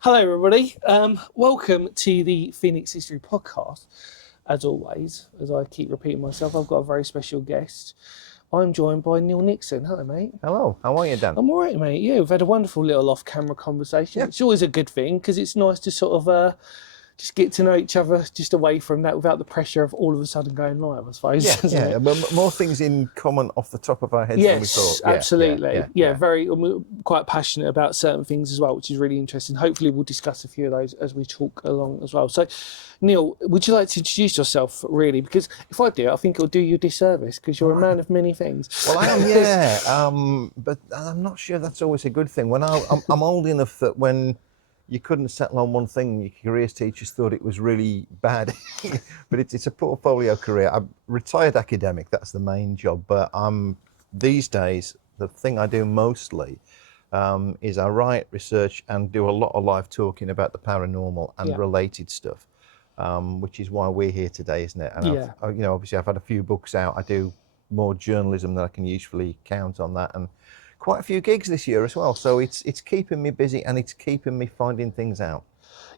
Hello, everybody. Welcome to the Phoenix History Podcast. As always, as I keep repeating myself, I've got a very special guest. I'm joined by Neil Nixon. Hello, mate. Hello, how are you, Dan? I'm all right, mate. Yeah, we've had a wonderful little off-camera conversation. Yeah. It's always a good thing because it's nice to sort of just get to know each other just away from that without the pressure of all of a sudden going live, I suppose. Yeah. But more things in common off the top of our heads than we thought. Yes, absolutely. Yeah, very. We're quite passionate about certain things as well, which is really interesting. Hopefully, we'll discuss a few of those as we talk along as well. So, Neil, would you like to introduce yourself, really? Because if I do, I think it'll do you a disservice because you're a man of many things. Well, I am, yeah. But I'm not sure that's always a good thing. When I'm old enough that when you couldn't settle on one thing, your careers teachers thought it was really bad. But it's a portfolio career. I'm a retired academic, that's the main job. But these days, the thing I do mostly is I write, research, and do a lot of live talking about the paranormal and related stuff, which is why we're here today, isn't it? And obviously I've had a few books out. I do more journalism than I can usually count on that, and quite a few gigs this year as well. So it's keeping me busy and it's keeping me finding things out.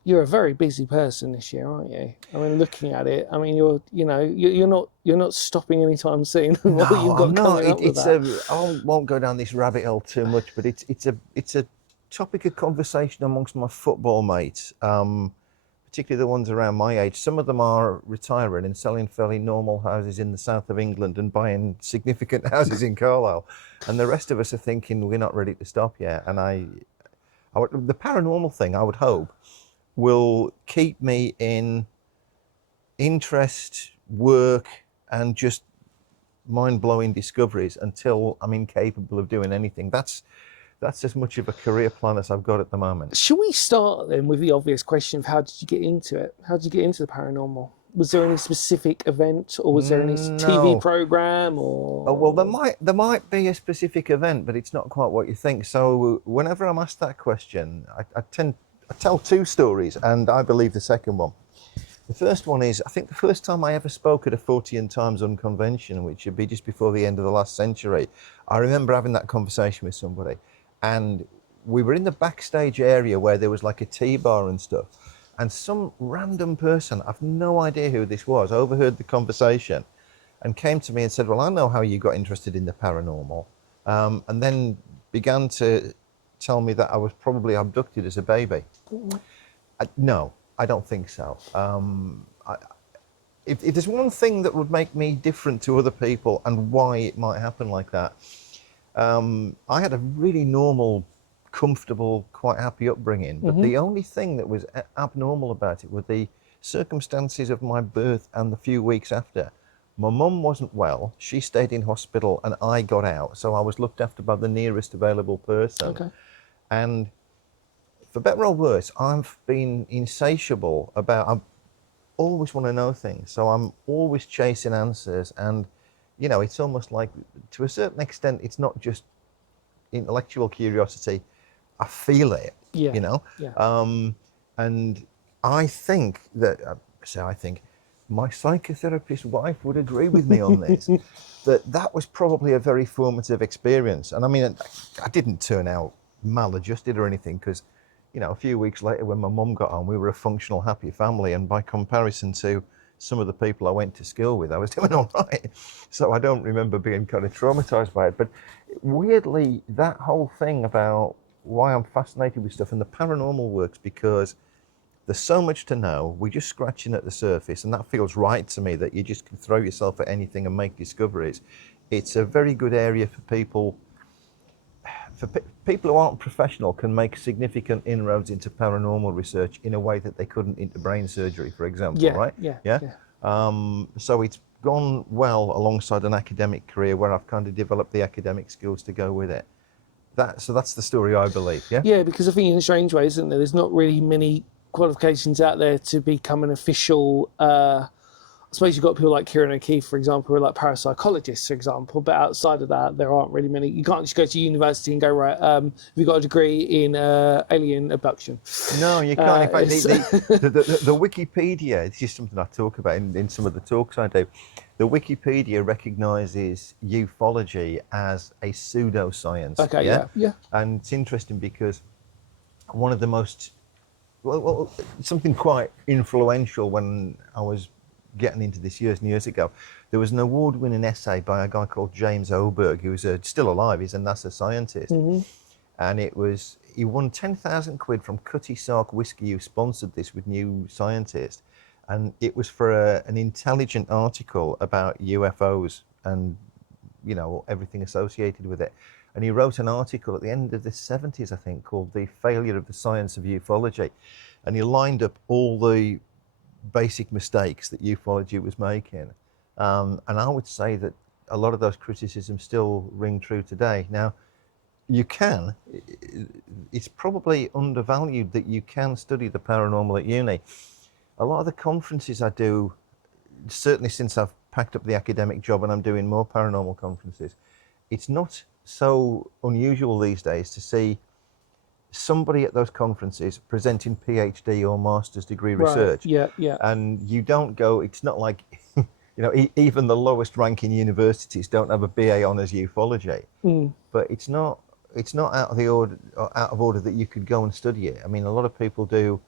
You're a very busy person this year, aren't you? I mean, looking at it, I mean, you're not stopping anytime soon. No, I'm not. I won't go down this rabbit hole too much, but it's a topic of conversation amongst my football mates, particularly the ones around my age. Some of them are retiring and selling fairly normal houses in the south of England and buying significant houses in Carlisle, and the rest of us are thinking we're not ready to stop yet. And the paranormal thing, I would hope, will keep me in interest, work, and just mind-blowing discoveries until I'm incapable of doing anything. That's as much of a career plan as I've got at the moment. Should we start then with the obvious question of how did you get into it? How did you get into the paranormal? Was there any specific event, or was there any TV program, or? Oh, well, there might be a specific event, but it's not quite what you think. So whenever I'm asked that question, I tell two stories, and I believe the second one. The first one is, I think the first time I ever spoke at a 40 Times Unconvention, which would be just before the end of the last century, I remember having that conversation with somebody, and we were in the backstage area where there was like a tea bar and stuff, and some random person, I've no idea who this was, overheard the conversation and came to me and said, well, I know how you got interested in the paranormal, and then began to tell me that I was probably abducted as a baby. No, I don't think so. If there's one thing that would make me different to other people and why it might happen like that, I had a really normal, comfortable, quite happy upbringing, but the only thing that was abnormal about it were the circumstances of my birth and the few weeks after. My mum wasn't well, she stayed in hospital, and I got out, so I was looked after by the nearest available person. Okay. And for better or worse, I've been insatiable I always want to know things, so I'm always chasing answers, and it's almost like, to a certain extent, it's not just intellectual curiosity. I feel it, and I think that, my psychotherapist wife would agree with me on this, that was probably a very formative experience. And I mean, I didn't turn out maladjusted or anything, because, a few weeks later when my mum got home, we were a functional, happy family, and by comparison to some of the people I went to school with, I was doing all right. So I don't remember being kind of traumatized by it. But weirdly, that whole thing about why I'm fascinated with stuff, and the paranormal works because there's so much to know. We're just scratching at the surface, and that feels right to me, that you just can throw yourself at anything and make discoveries. It's a very good area for people. People who aren't professional can make significant inroads into paranormal research in a way that they couldn't into brain surgery, for example, right? Yeah. So it's gone well alongside an academic career where I've kind of developed the academic skills to go with it. So that's the story, I believe, yeah? Yeah, because I think in a strange way, isn't there? There's not really many qualifications out there to become an official I suppose you've got people like Kieran O'Keefe, for example, who are like parapsychologists, for example, but outside of that, there aren't really many. You can't just go to university and go, right, have you got a degree in alien abduction? No, you can't. In fact, the Wikipedia, it's just something I talk about in some of the talks I do. The Wikipedia recognises ufology as a pseudoscience. Okay, yeah. And it's interesting because one of the most well, something quite influential when I was getting into this years and years ago. There was an award-winning essay by a guy called James Oberg, who's still alive. He's a NASA scientist. And he won 10,000 quid from Cutty Sark Whiskey, who sponsored this with New Scientist. And it was for an intelligent article about UFOs and, you know, everything associated with it. And he wrote an article at the end of the 70s, I think, called The Failure of the Science of Ufology. And he lined up all the basic mistakes that ufology was making. And I would say that a lot of those criticisms still ring true today. Now, it's probably undervalued that you can study the paranormal at uni. A lot of the conferences I do, certainly since I've packed up the academic job and I'm doing more paranormal conferences, it's not so unusual these days to see somebody at those conferences presenting PhD or master's degree research. Yeah, yeah. And you don't go, it's not like, you know, even the lowest ranking universities don't have a BA honours ufology. But it's not out of order that you could go and study it. I mean, a lot of people do,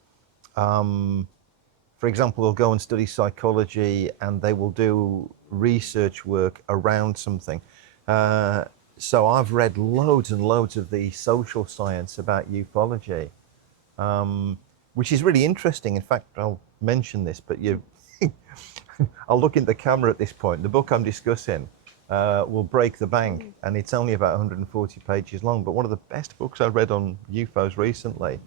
for example, they'll go and study psychology and they will do research work around something. So I've read loads and loads of the social science about ufology, which is really interesting. In fact, I'll mention this, but I'll look in the camera at this point. The book I'm discussing will break the bank, and it's only about 140 pages long. But one of the best books I read on UFOs recently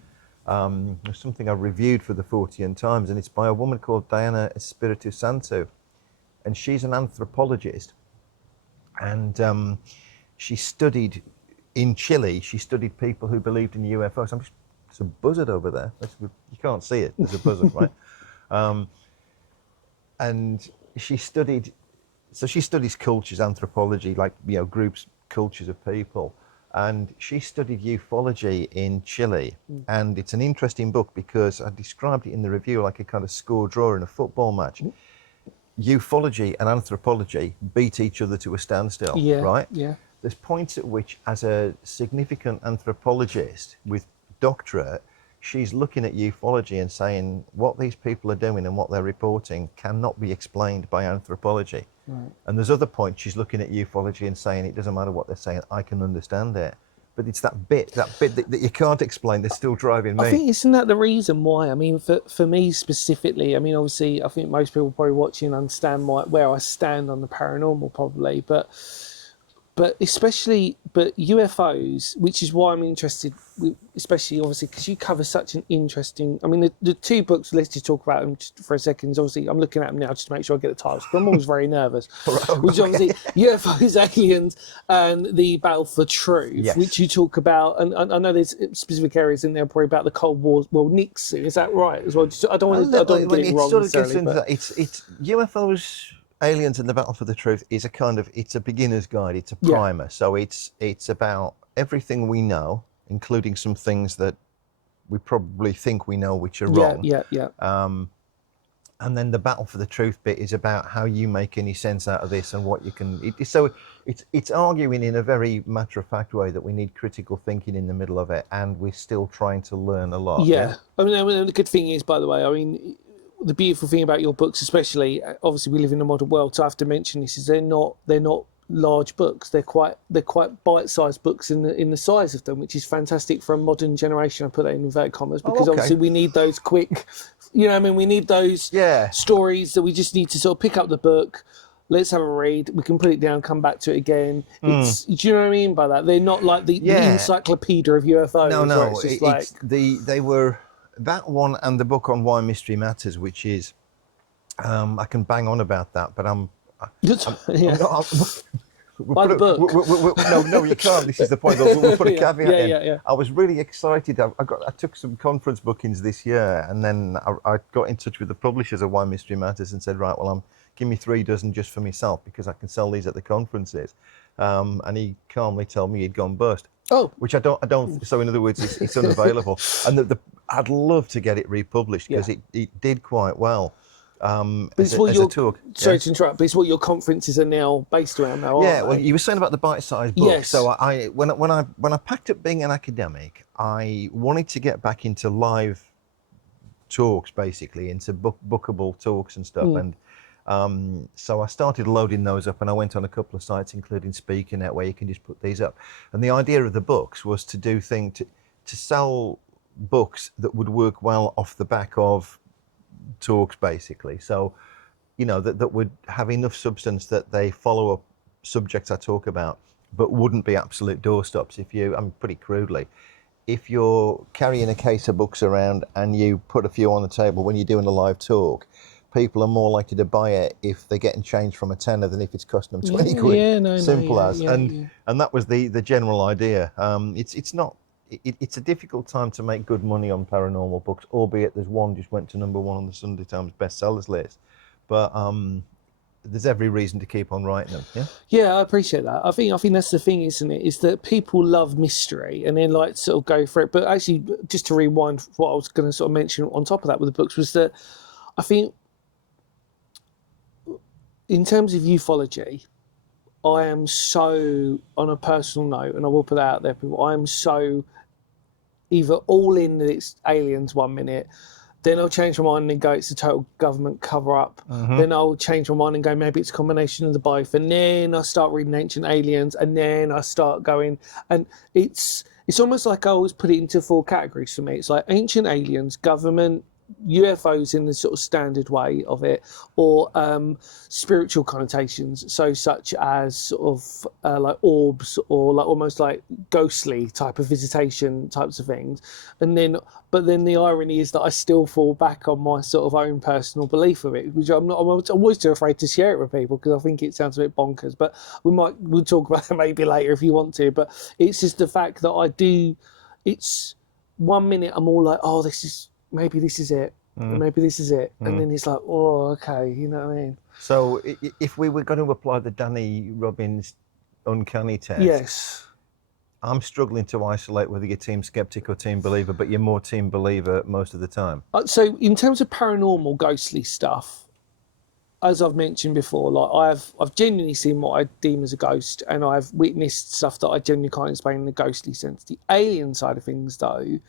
was something I reviewed for the 40th Times, and it's by a woman called Diana Espiritu Santo, and she's an anthropologist, and she studied in Chile. She studied people who believed in UFOs. There's a buzzard over there. You can't see it. There's a buzzard, right? And she studies cultures, anthropology, like, you know, groups, cultures of people. And she studied ufology in Chile. And it's an interesting book because I described it in the review like a kind of score draw in a football match. Ufology and anthropology beat each other to a standstill, right? Yeah. There's points at which, as a significant anthropologist with doctorate, she's looking at ufology and saying what these people are doing and what they're reporting cannot be explained by anthropology. Right. And there's other points she's looking at ufology and saying it doesn't matter what they're saying, I can understand it. But it's that bit that you can't explain that's still driving me. I think, isn't that the reason why? I mean, for me specifically, I mean, obviously, I think most people probably watching understand where I stand on the paranormal probably, but UFOs, which is why I'm interested, especially obviously because you cover such an interesting. I mean, the two books. Let's just talk about them just for a second. Obviously, I'm looking at them now just to make sure I get the titles. But I'm always very nervous. Which obviously UFOs, aliens, and the Battle for Truth, which you talk about. And I know there's specific areas in there probably about the Cold War. Well, Nixon, is that right as well? I don't want to get it wrong necessarily. It's UFOs. Aliens and the Battle for the Truth is it's a beginner's guide, it's a primer. Yeah. So it's about everything we know, including some things that we probably think we know which are wrong. Yeah. And then the Battle for the Truth bit is about how you make any sense out of this and what you can. It's arguing in a very matter-of-fact way that we need critical thinking in the middle of it, and we're still trying to learn a lot. Yeah. I mean, the good thing is, by the way, I mean, the beautiful thing about your books, especially, obviously we live in a modern world, so I have to mention this, is they're not large books. They're quite bite-sized books in the size of them, which is fantastic for a modern generation. I put that in inverted commas because obviously we need those quick, you know what I mean, we need those stories that we just need to sort of pick up the book, let's have a read, we can put it down, come back to it again. Do you know what I mean by that? They're not like the encyclopedia of UFOs. No, they were that one and the book on why mystery matters, which is I can bang on about that, but I'm no, you can't. This is the point. We'll put a caveat in. I was really excited. I took some conference bookings this year, and then I got in touch with the publishers of Why Mystery Matters and said, right, well, give me 3 dozen just for myself because I can sell these at the conferences. And he calmly told me he'd gone bust. Oh, which I don't. So in other words, it's unavailable. And I'd love to get it republished because it did quite well. Sorry to interrupt, but it's what your conferences are now based around now, aren't they? Well, you were saying about the bite-sized book. Yes. So when I packed up being an academic, I wanted to get back into live talks, basically, into bookable talks and stuff. And so I started loading those up, and I went on a couple of sites, including SpeakerNet, where you can just put these up. And the idea of the books was to do to sell books that would work well off the back of talks, basically. So, you know, that would have enough substance that they follow up subjects I talk about, but wouldn't be absolute doorstops. Pretty crudely, if you're carrying a case of books around and you put a few on the table when you're doing a live talk, people are more likely to buy it if they're getting change from a tenner than if it's costing them 20 quid. And that was the general idea. It's a difficult time to make good money on paranormal books, albeit there's one just went to #1 on the Sunday Times bestsellers list. But there's every reason to keep on writing them. Yeah, I appreciate that. I think that's the thing, isn't it? Is that people love mystery and then like sort of go for it. But actually, just to rewind, what I was going to sort of mention on top of that with the books was that I think, in terms of ufology, I am so, on a personal note, and I will put that out there, people, I am so either all in that it's aliens 1 minute, then I'll change my mind and go it's a total government cover-up. Then I'll change my mind and go maybe it's a combination of the both. And then I start reading Ancient Aliens, and then I start going, and it's almost like I always put it into 4 categories for me. It's like Ancient Aliens, government, UFOs in the sort of standard way of it, or spiritual connotations, so such as sort of like orbs or like almost like ghostly type of visitation types of things. But then the irony is that I still fall back on my sort of own personal belief of it, which I'm always too afraid to share it with people because I think it sounds a bit bonkers. But we'll talk about it maybe later if you want to. But it's just the fact that it's 1 minute I'm all like, oh, maybe this is it, maybe this is it. And then it's like, oh, okay, you know what I mean? So if we were going to apply the Danny Robbins uncanny test, yes, I'm struggling to isolate whether you're team skeptic or team believer, but you're more team believer most of the time. So in terms of paranormal ghostly stuff, as I've mentioned before, like I've genuinely seen what I deem as a ghost, and I've witnessed stuff that I genuinely can't explain in the ghostly sense. The alien side of things, though,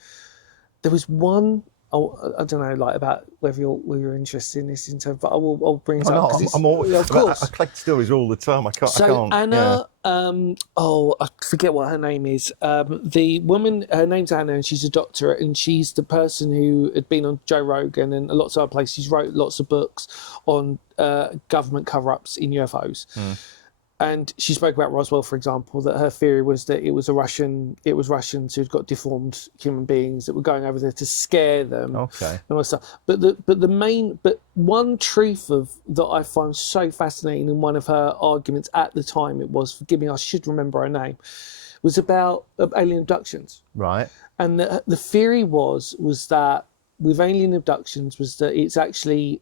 there was one. I don't know, like about whether you're interested in this, but I'll bring it up. I'm always, of course. I collect stories all the time. I can't. Anna, I forget what her name is. The woman, her name's Anna, and she's a doctorate, and she's the person who had been on Joe Rogan and lots of other places. She's wrote lots of books on government cover-ups in UFOs. And she spoke about Roswell, for example, that her theory was that it was Russians who'd got deformed human beings that were going over there to scare them. Okay. And all that stuff. But one truth that I find so fascinating in one of her arguments at the time, it was, forgive me, I should remember her name, was about alien abductions. Right. And the theory was that with alien abductions was that it's actually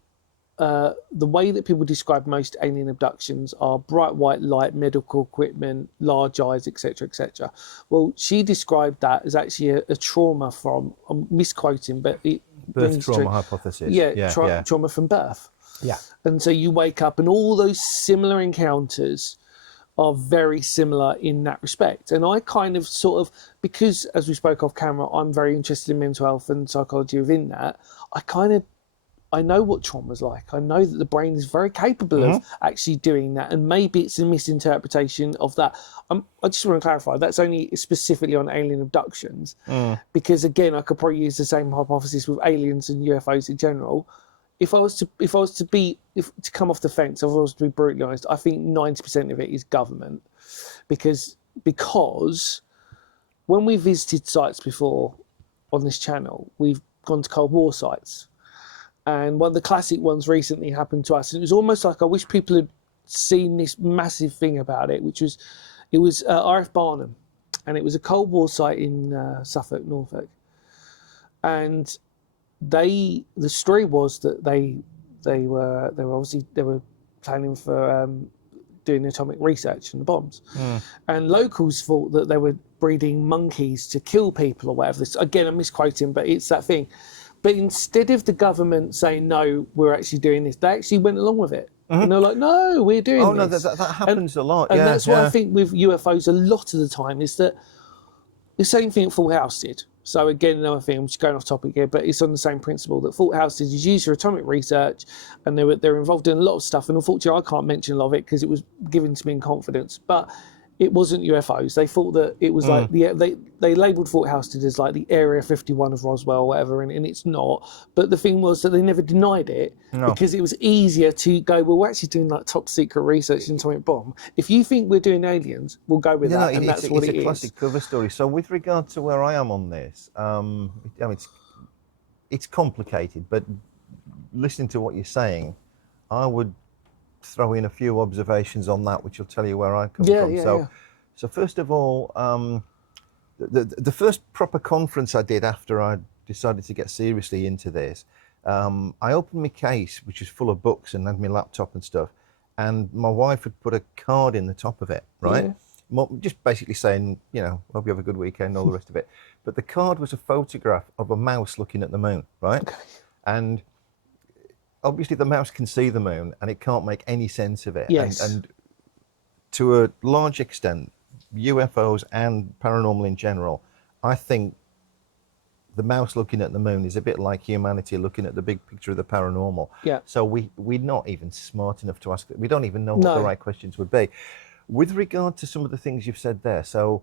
the way that people describe most alien abductions are bright white light, medical equipment, large eyes, etc., etc. Well, she described that as actually a trauma from, I'm misquoting, but birth trauma hypothesis. Trauma from birth. Yeah. And so you wake up and all those similar encounters are very similar in that respect. And I kind of sort of, because as we spoke off camera, I'm very interested in mental health and psychology within that, I know what trauma's like. I know that the brain is very capable of actually doing that, and maybe it's a misinterpretation of that. I just want to clarify, that's only specifically on alien abductions, because again, I could probably use the same hypothesis with aliens and UFOs in general. If I was to come off the fence, if I was to be brutally honest, I think 90% of it is government, because when we visited sites before on this channel, we've gone to Cold War sites. And one of the classic ones recently happened to us. And it was almost like I wish people had seen this massive thing about it, which was, RF Barnum. And it was a Cold War site in Suffolk, Norfolk. And the story was that they were planning for doing atomic research on the bombs. And locals thought that they were breeding monkeys to kill people or whatever. Again, I'm misquoting, but it's that thing. But instead of the government saying, no, we're actually doing this, they actually went along with it. And they're like, no, we're doing this. Oh, no, that happens a lot. And that's what I think with UFOs a lot of the time is that the same thing Full House did. So again, another thing, I'm just going off topic here, but it's on the same principle that Fort Houston is used for atomic research, and they're involved in a lot of stuff. And unfortunately, I can't mention a lot of it because it was given to me in confidence. But it wasn't UFOs. They thought that it was like they labelled Fort Houston as like the Area 51 of Roswell or whatever, and it's not. But the thing was that they never denied it because it was easier to go, well, we're actually doing like top secret research in atomic bomb. If you think we're doing aliens, we'll go with that, and that's what it is. It's a classic cover story. So with regard to where I am on this, I mean, it's complicated, but listening to what you're saying, I would throw in a few observations on that, which will tell you where I come from. So first of all, the first proper conference I did after I decided to get seriously into this, I opened my case, which was full of books, and had my laptop and stuff, and my wife had put a card in the top of it, right? Just basically saying, you know, hope you have a good weekend, all the rest of it. But the card was a photograph of a mouse looking at the moon, right? Okay. And obviously the mouse can see the moon and it can't make any sense of it. Yes. And to a large extent, UFOs and paranormal in general, I think the mouse looking at the moon is a bit like humanity looking at the big picture of the paranormal. Yeah. So we're not even smart enough to ask, we don't even know what the right questions would be. With regard to some of the things you've said there, so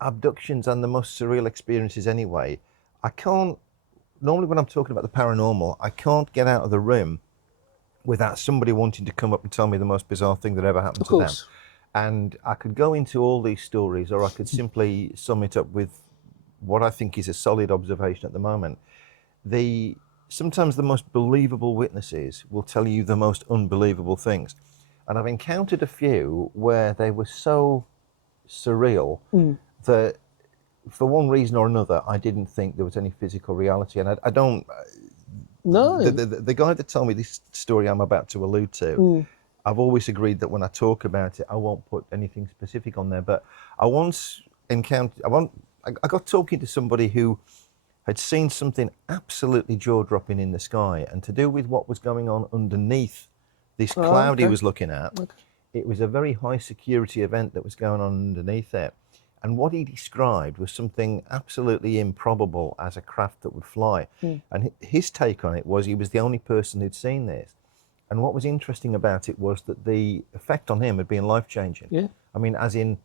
abductions and the most surreal experiences anyway, normally when I'm talking about the paranormal, I can't get out of the room without somebody wanting to come up and tell me the most bizarre thing that ever happened to them. And I could go into all these stories, or I could simply sum it up with what I think is a solid observation at the moment. Sometimes the most believable witnesses will tell you the most unbelievable things. And I've encountered a few where they were so surreal that for one reason or another, I didn't think there was any physical reality. And I don't... No. The guy that told me this story I'm about to allude to, I've always agreed that when I talk about it, I won't put anything specific on there. But I once encountered... I got talking to somebody who had seen something absolutely jaw-dropping in the sky, and to do with what was going on underneath this cloud he was looking at. It was a very high security event that was going on underneath it. And what he described was something absolutely improbable as a craft that would fly. And his take on it was he was the only person who'd seen this. And what was interesting about it was that the effect on him had been life-changing. Yeah. I mean, as in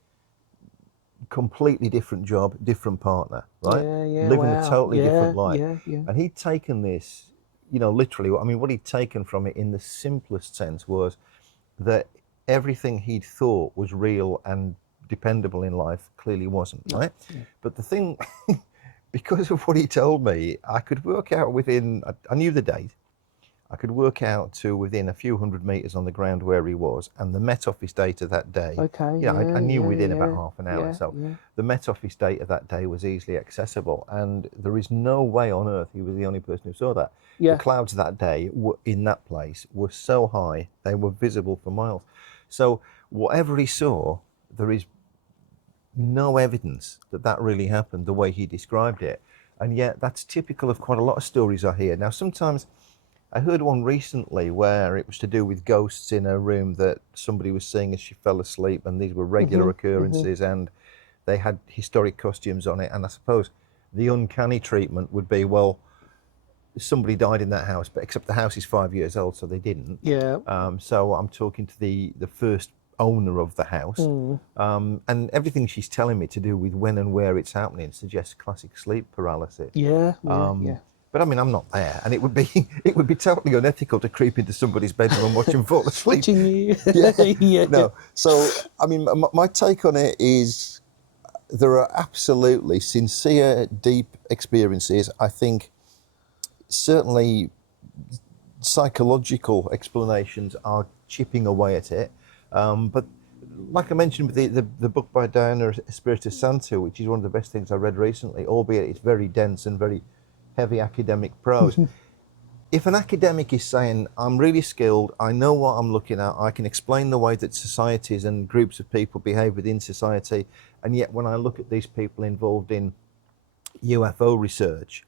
completely different job, different partner, right? Living a totally different life. And he'd taken this, you know, literally, I mean, what he'd taken from it in the simplest sense was that everything he'd thought was real and dependable in life clearly wasn't, right? But the thing, because of what he told me, I could work out within, I knew the date, I could work out to within a few hundred meters on the ground where he was, and the Met Office date of that day, I knew within about half an hour. The Met Office date of that day was easily accessible, and there is no way on earth he was the only person who saw that. The clouds that day in that place were so high, they were visible for miles. So whatever he saw, there is no evidence that that really happened the way he described it. And yet that's typical of quite a lot of stories I hear. Now, sometimes I heard one recently where it was to do with ghosts in a room that somebody was seeing as she fell asleep, and these were regular occurrences, and they had historic costumes on it. And I suppose the uncanny treatment would be, well, somebody died in that house, but except the house is 5 years old, so they didn't. So I'm talking to the first owner of the house, and everything she's telling me to do with when and where it's happening suggests classic sleep paralysis. But I mean, I'm not there, and it would be totally unethical to creep into somebody's bedroom and watch them fall asleep. Watching you. No. So I mean, my take on it is there are absolutely sincere, deep experiences. I think certainly psychological explanations are chipping away at it. But like I mentioned with the book by Diana Espiritu Santo, which is one of the best things I read recently, albeit it's very dense and very heavy academic prose. If an academic is saying, I'm really skilled, I know what I'm looking at, I can explain the way that societies and groups of people behave within society, and yet when I look at these people involved in UFO research,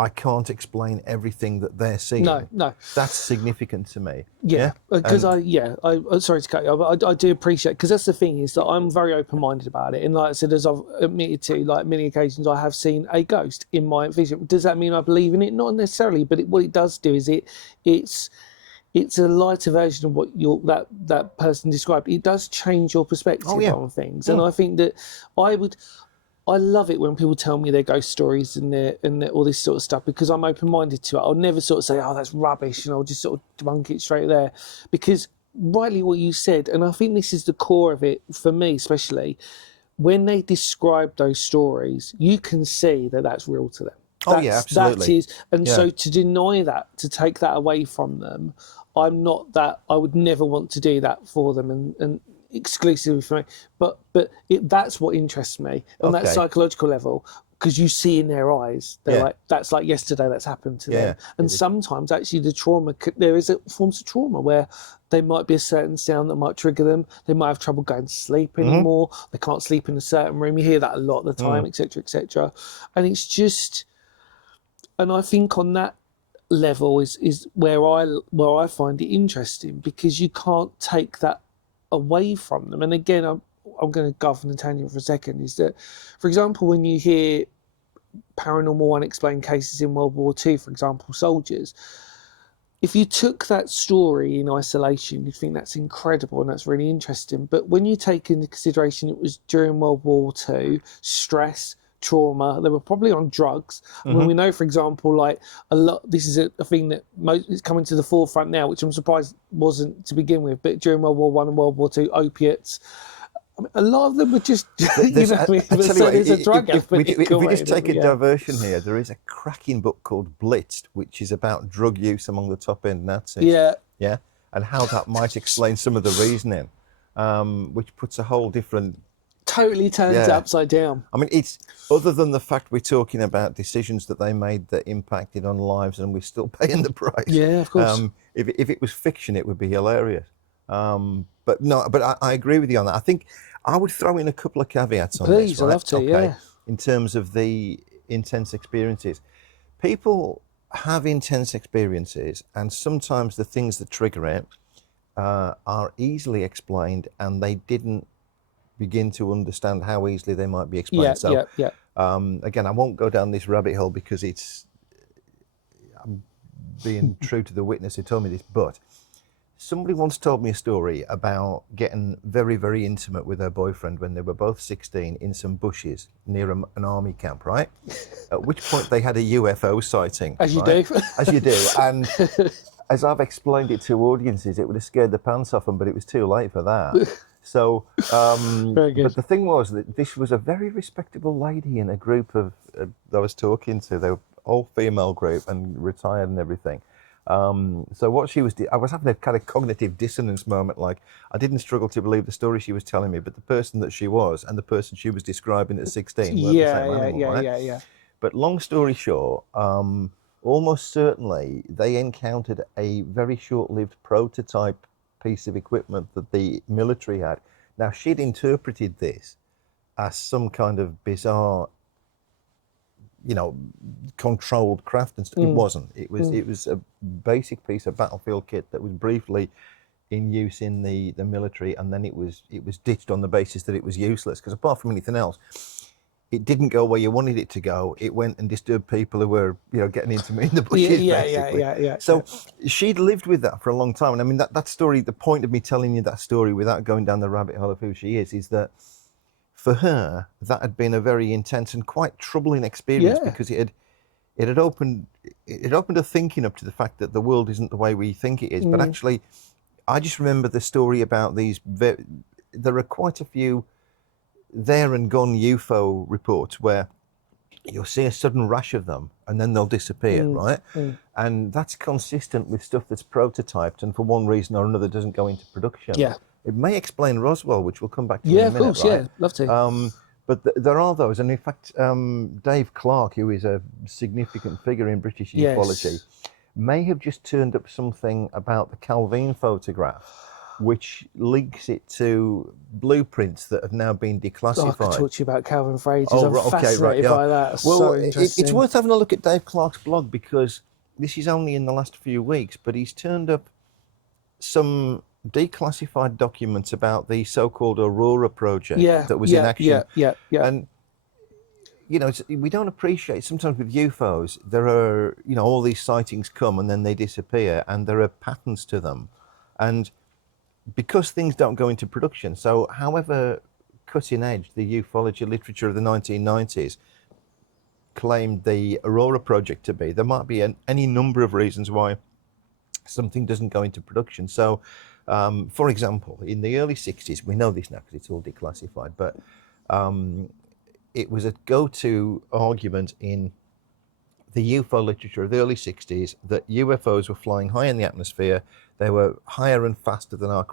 I can't explain everything that they're seeing. No. That's significant to me. Yeah, because I'm sorry to cut you off, but I do appreciate, because that's the thing, is that I'm very open-minded about it. And like I said, as I've admitted to, like many occasions, I have seen a ghost in my vision. Does that mean I believe in it? Not necessarily, but what it does do is it's a lighter version of what that person described. It does change your perspective on things. And I think that I love it when people tell me their ghost stories and their all this sort of stuff, because I'm open-minded to it. I'll never sort of say, oh, that's rubbish, and I'll just sort of debunk it straight there. Because rightly what you said, and I think this is the core of it for me especially, when they describe those stories, you can see that that's real to them. Absolutely. So to deny that, to take that away from them, I would never want to do that for them and exclusively for me. But that's what interests me on that psychological level, because you see in their eyes, they're like, that's like yesterday, that's happened to them. And sometimes actually the trauma, there is forms of trauma where there might be a certain sound that might trigger them. They might have trouble going to sleep anymore. They can't sleep in a certain room. You hear that a lot of the time, etc., etc. And it's just, and I think on that level is where I find it interesting, because you can't take that away from them. And again, I'm going to go off on a tangent for a second, is that, for example, when you hear paranormal unexplained cases in World War II, for example, soldiers, if you took that story in isolation, you'd think that's incredible and that's really interesting. But when you take into consideration it was during World War II, stress, trauma, they were probably on drugs. I mean, we know, for example, like this is a thing that is coming to the forefront now, which I'm surprised wasn't to begin with, but during World War I and World War II, opiates, I mean, a lot of them were just, there's a drug if we just take a diversion here, there is a cracking book called Blitzed, which is about drug use among the top-end Nazis. Yeah, and how that might explain some of the reasoning, which puts a whole different... Totally turns it upside down. I mean, it's other than the fact we're talking about decisions that they made that impacted on lives, and we're still paying the price. Yeah, of course. If it was fiction, it would be hilarious. But I agree with you on that. I think I would throw in a couple of caveats on this. Please, I'd love to. Yeah. In terms of the intense experiences, people have intense experiences, and sometimes the things that trigger it are easily explained, and they didn't begin to understand how easily they might be explained. Again, I won't go down this rabbit hole because I'm being true to the witness who told me this, but somebody once told me a story about getting very, very intimate with her boyfriend when they were both 16 in some bushes near an army camp, right? At which point they had a UFO sighting. As you do. As you do. And as I've explained it to audiences, it would have scared the pants off them, but it was too late for that. So, very good. But the thing was that this was a very respectable lady in a group of I was talking to. They were all female group and retired and everything. So what she was, I was having a kind of cognitive dissonance moment. Like, I didn't struggle to believe the story she was telling me, but the person that she was and the person she was describing at 16 weren't the same animal, right? Yeah. But long story short, almost certainly they encountered a very short-lived prototype piece of equipment that the military had. Now, she'd interpreted this as some kind of bizarre, controlled craft and stuff. It wasn't. It was a basic piece of battlefield kit that was briefly in use in the military, and then it was ditched on the basis that it was useless, because apart from anything else, it didn't go where you wanted it to go. It went and disturbed people who were, getting intimate in the bushes, basically. So she'd lived with that for a long time. And I mean, that story, the point of me telling you that story without going down the rabbit hole of who she is that for her, that had been a very intense and quite troubling experience, because it had opened her thinking up to the fact that the world isn't the way we think it is. But actually, I just remember the story about these, there are quite a few there and gone UFO reports where you'll see a sudden rush of them and then they'll disappear, right? And that's consistent with stuff that's prototyped and for one reason or another doesn't go into production. It may explain Roswell, which we'll come back to in a minute, of course, right? love to. But there are those, and in fact, Dave Clarke, who is a significant figure in British ufology, may have just turned up something about the Calvin photograph which links it to blueprints that have now been declassified. Oh, I could talk to you about Calvin for ages. I'm fascinated yeah. by that. It's well, so interesting. it's worth having a look at Dave Clarke's blog, because this is only in the last few weeks, but he's turned up some declassified documents about the so-called Aurora project that was in action. Yeah. And you know, we don't appreciate, sometimes with UFOs, there are, you know, all these sightings come and then they disappear, and there are patterns to them. And because things don't go into production, so however cutting edge the ufology literature of the 1990s claimed the Aurora project to be, there might be any number of reasons why something doesn't go into production. So, for example, in the early 60s, we know this now because it's all declassified, but it was a go-to argument in the UFO literature of the early 60s that UFOs were flying high in the atmosphere. They were higher and faster than our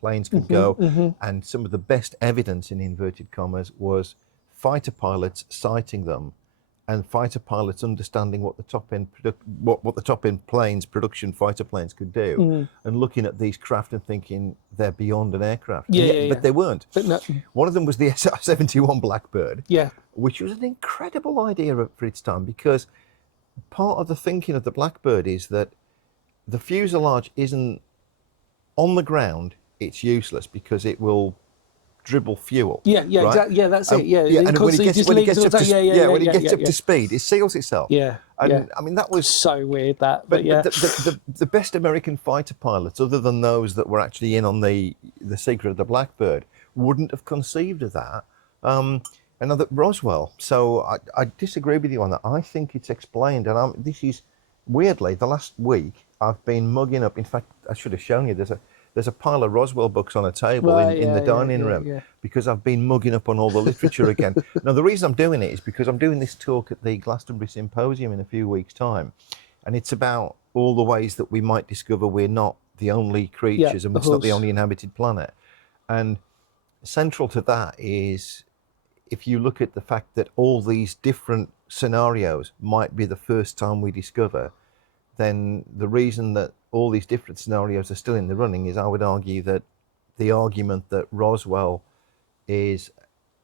planes could go. And some of the best evidence, in inverted commas, was fighter pilots sighting them, and fighter pilots understanding what the top end what the top end planes, production fighter planes, could do, and looking at these craft and thinking they're beyond an aircraft. But they weren't. But no. One of them was the SR-71 Blackbird, Yeah. which was an incredible idea for its time, because part of the thinking of the Blackbird is that the fuselage isn't on the ground, it's useless because it will dribble fuel. Yeah, right? exactly. Yeah, that's it. Yeah, and when it gets up to speed, it seals itself. Yeah, and I mean, that was so weird. But the best American fighter pilots, other than those that were actually in on the secret of the Blackbird, wouldn't have conceived of that. And that Roswell. So I disagree with you on that. I think it's explained, and this is weirdly the last week I've been mugging up. In fact, I should have shown you. There's a pile of Roswell books on a table in the dining room because I've been mugging up on all the literature again. Now, the reason I'm doing it is because I'm doing this talk at the Glastonbury Symposium in a few weeks' time, and it's about all the ways that we might discover we're not the only creatures and it's not the only inhabited planet. And central to that is, if you look at the fact that all these different scenarios might be the first time we discover, then the reason that all these different scenarios are still in the running is, I would argue, that the argument that Roswell is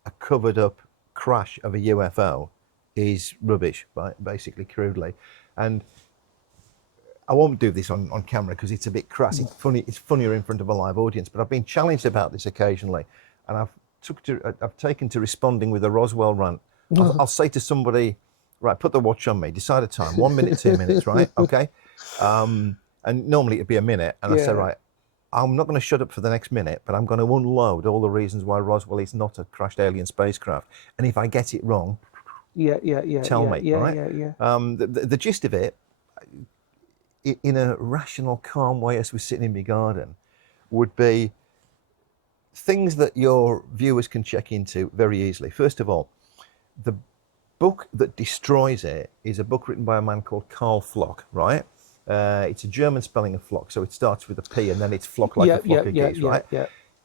a covered up crash of a UFO is rubbish, right? Basically, crudely. And I won't do this on camera because it's a bit crass. It's funny. It's funnier in front of a live audience, but I've been challenged about this occasionally, and I've taken to responding with a Roswell rant. I'll say to somebody, right, put the watch on me, decide a time, 1 minute, 2 minutes, right? Okay. And normally it'd be a minute. And I say, right, I'm not going to shut up for the next minute, but I'm going to unload all the reasons why Roswell is not a crashed alien spacecraft. And if I get it wrong, tell me, right? The gist of it, in a rational, calm way, as we're sitting in my garden, would be things that your viewers can check into very easily. First of all, the book that destroys it is a book written by a man called Carl Flock, right? It's a German spelling of flock, so it starts with a P and then it's flock like a flock of geese, right?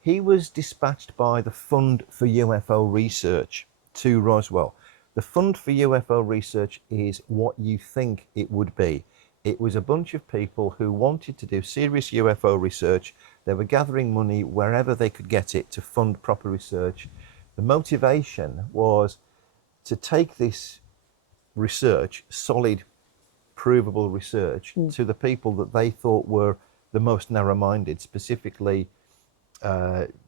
He was dispatched by the Fund for UFO Research to Roswell. The Fund for UFO Research is what you think it would be. It was a bunch of people who wanted to do serious UFO research. They were gathering money wherever they could get it to fund proper research. The motivation was to take this research, solid, provable research, to the people that they thought were the most narrow-minded, specifically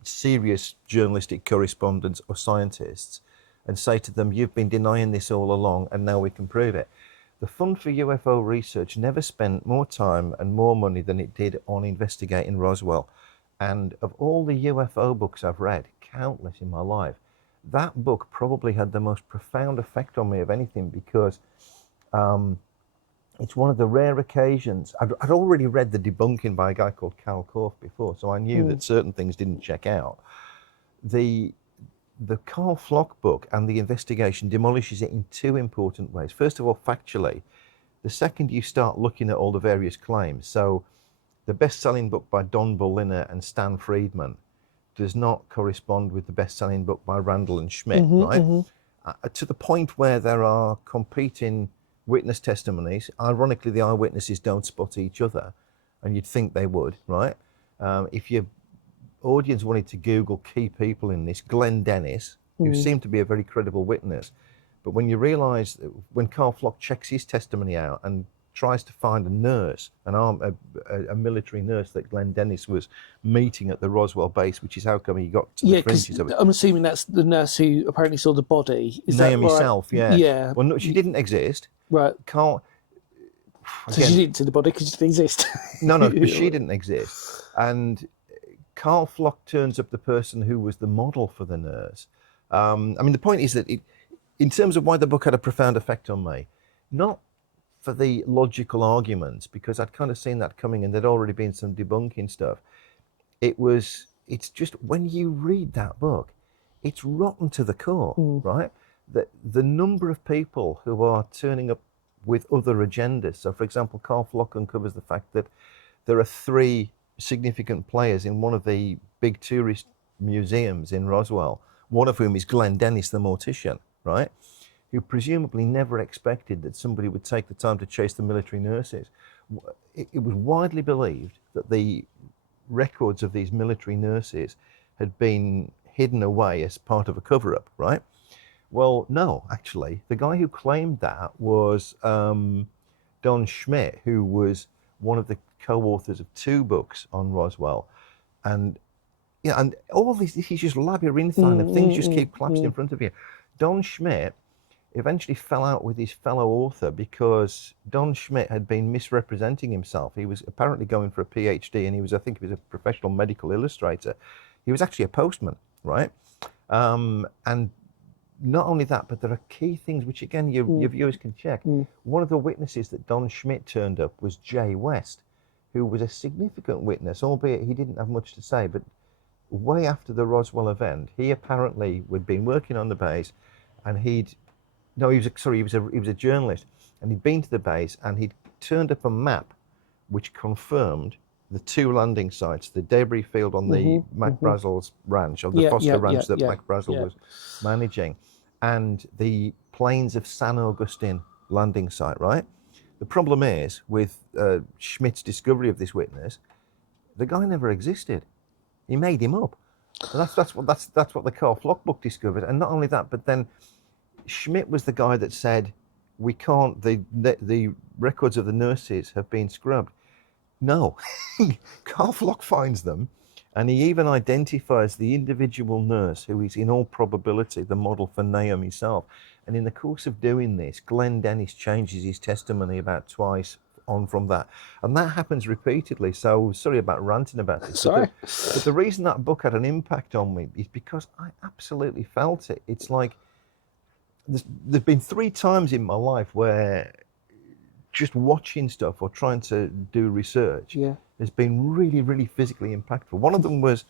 serious journalistic correspondents or scientists, and say to them, you've been denying this all along and now we can prove it. The Fund for UFO Research never spent more time and more money than it did on investigating Roswell. And of all the UFO books I've read, countless in my life, that book probably had the most profound effect on me of anything, because it's one of the rare occasions. I'd already read the debunking by a guy called Cal Korff before, so I knew that certain things didn't check out. The Carl Flock book and the investigation demolishes it in two important ways. First of all, factually, the second you start looking at all the various claims. So the best-selling book by Don Berliner and Stan Friedman does not correspond with the best-selling book by Randall and Schmidt, right? To the point where there are competing witness testimonies. Ironically, the eyewitnesses don't spot each other, and you'd think they would, right? If you audience wanted to Google key people in this, Glenn Dennis, who seemed to be a very credible witness. But when you realise, when Carl Flock checks his testimony out and tries to find a nurse, a military nurse that Glenn Dennis was meeting at the Roswell base, which is how come he got to the fringes of it. I'm assuming that's the nurse who apparently saw the body. Is Naomi that right? Self, yeah. Yeah. Well, no, she didn't exist. Right. Carl. So she didn't see the body because she didn't exist. No, because she didn't exist. And Carl Flock turns up the person who was the model for the nurse. I mean, the point is that in terms of why the book had a profound effect on me, not for the logical arguments, because I'd kind of seen that coming and there'd already been some debunking stuff. It's just when you read that book, it's rotten to the core, right? The number of people who are turning up with other agendas. So, for example, Carl Flock uncovers the fact that there are 3 significant players in one of the big tourist museums in Roswell, one of whom is Glenn Dennis, the mortician, right? Who presumably never expected that somebody would take the time to chase the military nurses. It was widely believed that the records of these military nurses had been hidden away as part of a cover-up, right? Well, no, actually, the guy who claimed that was Don Schmidt, who was one of the co-authors of 2 books on Roswell. And yeah, and all these, he's just labyrinthine and things just keep collapsing in front of you. Don Schmidt eventually fell out with his fellow author because Don Schmidt had been misrepresenting himself. He was apparently going for a PhD and I think he was a professional medical illustrator. He was actually a postman, right? And not only that, but there are key things which, again, your viewers can check. One of the witnesses that Don Schmidt turned up was Jay West, who was a significant witness, albeit he didn't have much to say. But way after the Roswell event, he apparently had been working on the base, and he was a journalist, and he'd been to the base, and he'd turned up a map which confirmed the 2 landing sites, the debris field on the Mac Brazel's ranch, or the Foster ranch that Mac Brazel was managing, and the plains of San Augustine landing site, right? The problem is, with Schmidt's discovery of this witness, the guy never existed. He made him up. And that's what the Carl Flock book discovered. And not only that, but then Schmidt was the guy that said, we can't, the records of the nurses have been scrubbed. No, Carl Flock finds them, and he even identifies the individual nurse who is in all probability the model for Naomi Self. And in the course of doing this, Glenn Dennis changes his testimony about twice on from that. And that happens repeatedly. So sorry about ranting about this. Sorry. But the reason that book had an impact on me is because I absolutely felt it. It's like, there's been 3 times in my life where just watching stuff or trying to do research has been really, really physically impactful. One of them was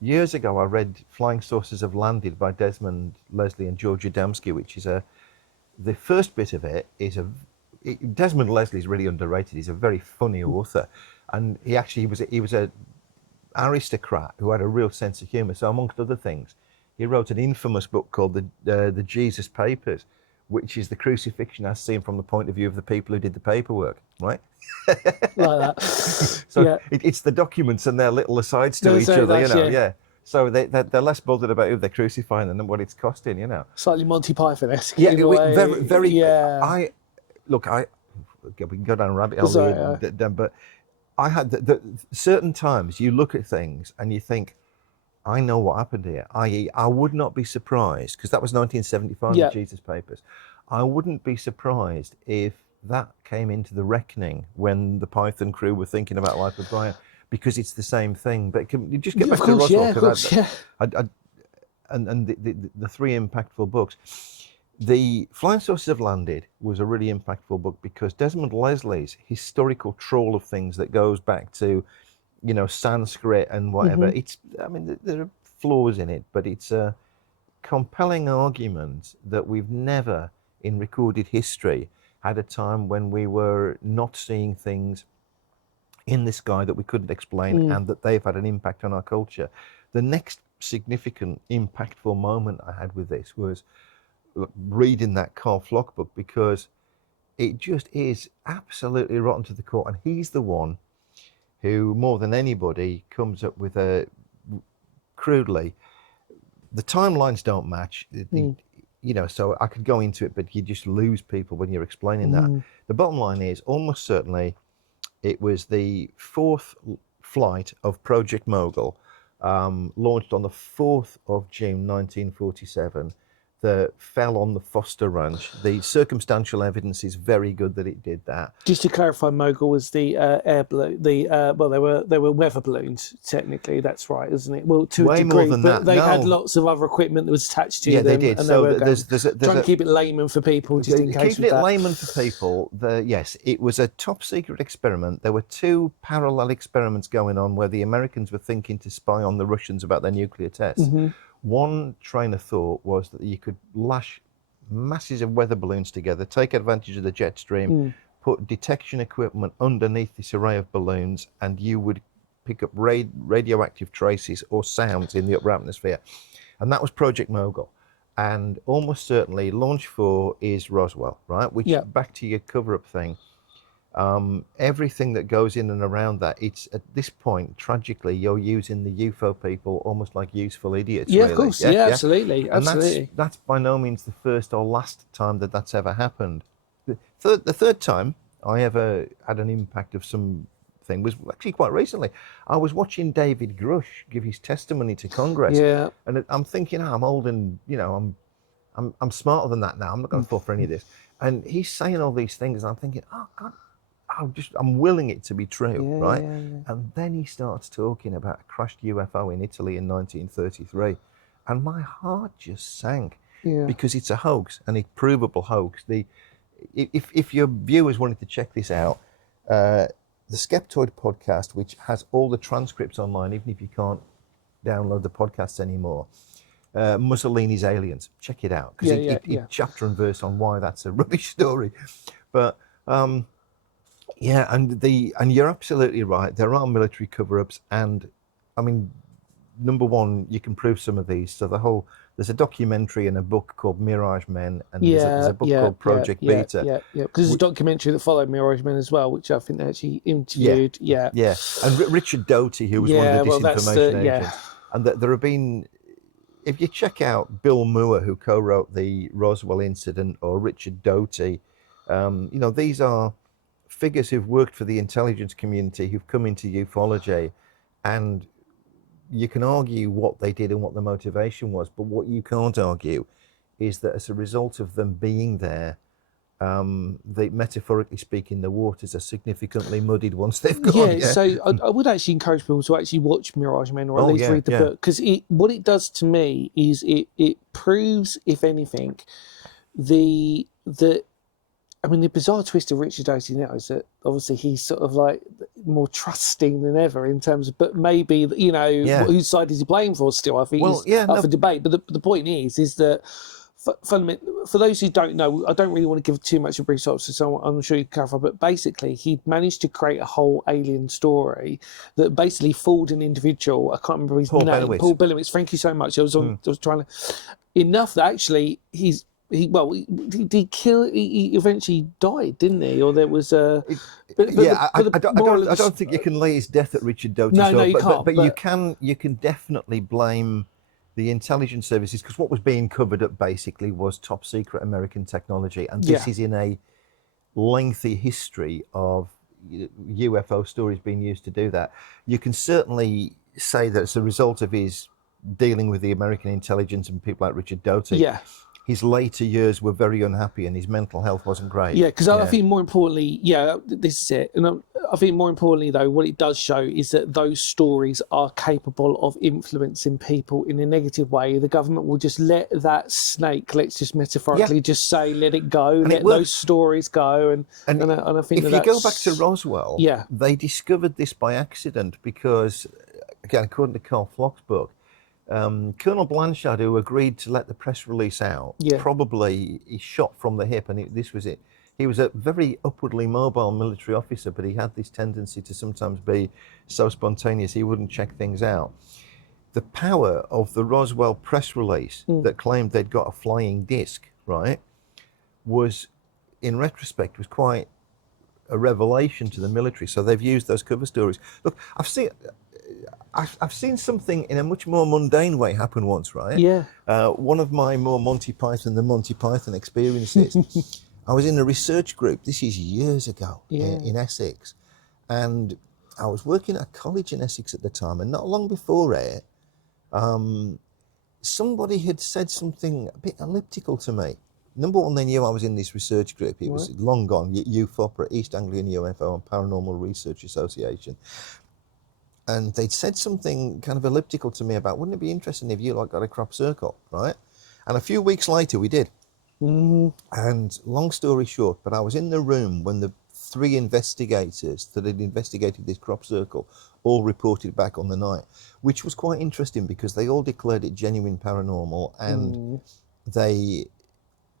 years ago. I read Flying Saucers Have Landed by Desmond Leslie and George Adamski, which is the first bit of it is Desmond Leslie is really underrated. He's a very funny author, and he was a aristocrat who had a real sense of humour. So amongst other things, he wrote an infamous book called the Jesus Papers, which is the crucifixion as seen from the point of view of the people who did the paperwork, right? Like that. So it's the documents and their little asides to each other, you know, yeah. So they're less bothered about who they're crucifying than what it's costing, you know. Slightly Monty Python-esque. Yeah, very. Yeah. We can go down a rabbit hole here, but I had certain times you look at things and you think, I know what happened here. I.e., I would not be surprised, because that was 1975, the Jesus Papers. I wouldn't be surprised if that came into the reckoning when the Python crew were thinking about Life of Brian, because it's the same thing. But can you just get back to Roswell? And the 3 impactful books. The Flying Saucers Have Landed was a really impactful book because Desmond Leslie's historical trawl of things that goes back to, you know, Sanskrit and whatever. There are flaws in it, but it's a compelling argument that we've never in recorded history had a time when we were not seeing things in the sky that we couldn't explain and that they've had an impact on our culture. The next significant impactful moment I had with this was reading that Carl Flock book, because it just is absolutely rotten to the core, and he's the one who, more than anybody, comes up with crudely, the timelines don't match. You know, so I could go into it, but you just lose people when you're explaining that. The bottom line is, almost certainly, it was the fourth flight of Project Mogul, launched on the 4th of June 1947, that fell on the Foster Ranch. The circumstantial evidence is very good that it did that. Just to clarify, Mogul was the air balloon. Well, they were weather balloons technically. That's right, isn't it? Well, to Way a degree, more than but that. they No. had lots of other equipment that was attached to them. They did. And So they were there's trying to keep it layman for people, just in case. Keeping it layman for people. Yes, it was a top secret experiment. There were two parallel experiments going on where the Americans were thinking to spy on the Russians about their nuclear tests. One train of thought was that you could lash masses of weather balloons together, take advantage of the jet stream, put detection equipment underneath this array of balloons, and you would pick up radioactive traces or sounds in the upper atmosphere. And that was Project Mogul. And almost certainly launch 4 is Roswell, right? Which, back to your cover-up thing, everything that goes in and around that, it's at this point, tragically, you're using the UFO people almost like useful idiots. Yeah, really. of course. Yeah, absolutely. And that's by no means the first or last time that that's ever happened. The third time I ever had an impact of something was actually quite recently. I was watching David Grush give his testimony to Congress. Yeah. And I'm thinking, I'm old and, you know, I'm smarter than that now. I'm not going to fall for any of this. And he's saying all these things, and I'm thinking, oh God, I'm willing it to be true, right? And then he starts talking about a crashed UFO in Italy in 1933, and my heart just sank because it's a hoax, and a provable hoax. If your viewers wanted to check this out, the Skeptoid podcast, which has all the transcripts online, even if you can't download the podcasts anymore, Mussolini's Aliens, check it out, because it chapter and verse on why that's a rubbish story. But yeah, and you're absolutely right. There are military cover-ups, and I mean, number one, you can prove some of these. So there's a documentary and a book called Mirage Men, and there's a book called Project Beta. Because there's a documentary that followed Mirage Men as well, which I think they actually interviewed. And Richard Doty, who was one of the disinformation agents. And there have been, if you check out Bill Moore, who co-wrote the Roswell incident, or Richard Doty, you know, these are figures who've worked for the intelligence community, who've come into ufology, and you can argue what they did and what the motivation was, but what you can't argue is that as a result of them being there, metaphorically speaking, the waters are significantly muddied once they've gone. So I would actually encourage people to actually watch Mirage Men, or at least read the book, because what it does to me is it proves, if anything, the bizarre twist of Richard Doty now is that obviously he's sort of like more trusting than ever in terms of, but maybe, you know, whose side is he playing for still? I think up for debate. But the point is that for those who don't know, I don't really want to give too much of a brief synopsis, so I'm sure you can clarify, but basically he'd managed to create a whole alien story that basically fooled an individual. I can't remember his name. Paul Billowitz. Thank you so much. I was trying to, enough that actually he eventually died, didn't he? Or there was a... I don't think you can lay his death at Richard Doty's door. No, you can't. But you can definitely blame the intelligence services, because what was being covered up basically was top secret American technology, and this is in a lengthy history of UFO stories being used to do that. You can certainly say that it's a result of his dealing with the American intelligence and people like Richard Doty. His later years were very unhappy, and his mental health wasn't great. Because I think more importantly, this is it. And I think more importantly, though, what it does show is that those stories are capable of influencing people in a negative way. The government will just let that snake, let's just metaphorically just say, let it go, and let those stories go. And I think if you go back to Roswell, they discovered this by accident because, again, according to Carl Flock's book, Colonel Blanchard, who agreed to let the press release out, probably he shot from the hip, and this was it. He was a very upwardly mobile military officer, but he had this tendency to sometimes be so spontaneous he wouldn't check things out. The power of the Roswell press release that claimed they'd got a flying disc, right, was, in retrospect, was quite a revelation to the military. So they've used those cover stories. Look, I've seen... I've seen something in a much more mundane way happen once, right? Yeah. One of my more Monty Python experiences, I was in a research group, this is years ago, in Essex, and I was working at a college in Essex at the time, and not long before it, somebody had said something a bit elliptical to me. Number one, they knew I was in this research group. It was long gone, UFO, East Anglian UFO and Paranormal Research Association. And they'd said something kind of elliptical to me about, wouldn't it be interesting if you got a crop circle, right? And a few weeks later we did. And long story short, but I was in the room when the 3 investigators that had investigated this crop circle all reported back on the night, which was quite interesting because they all declared it genuine paranormal and they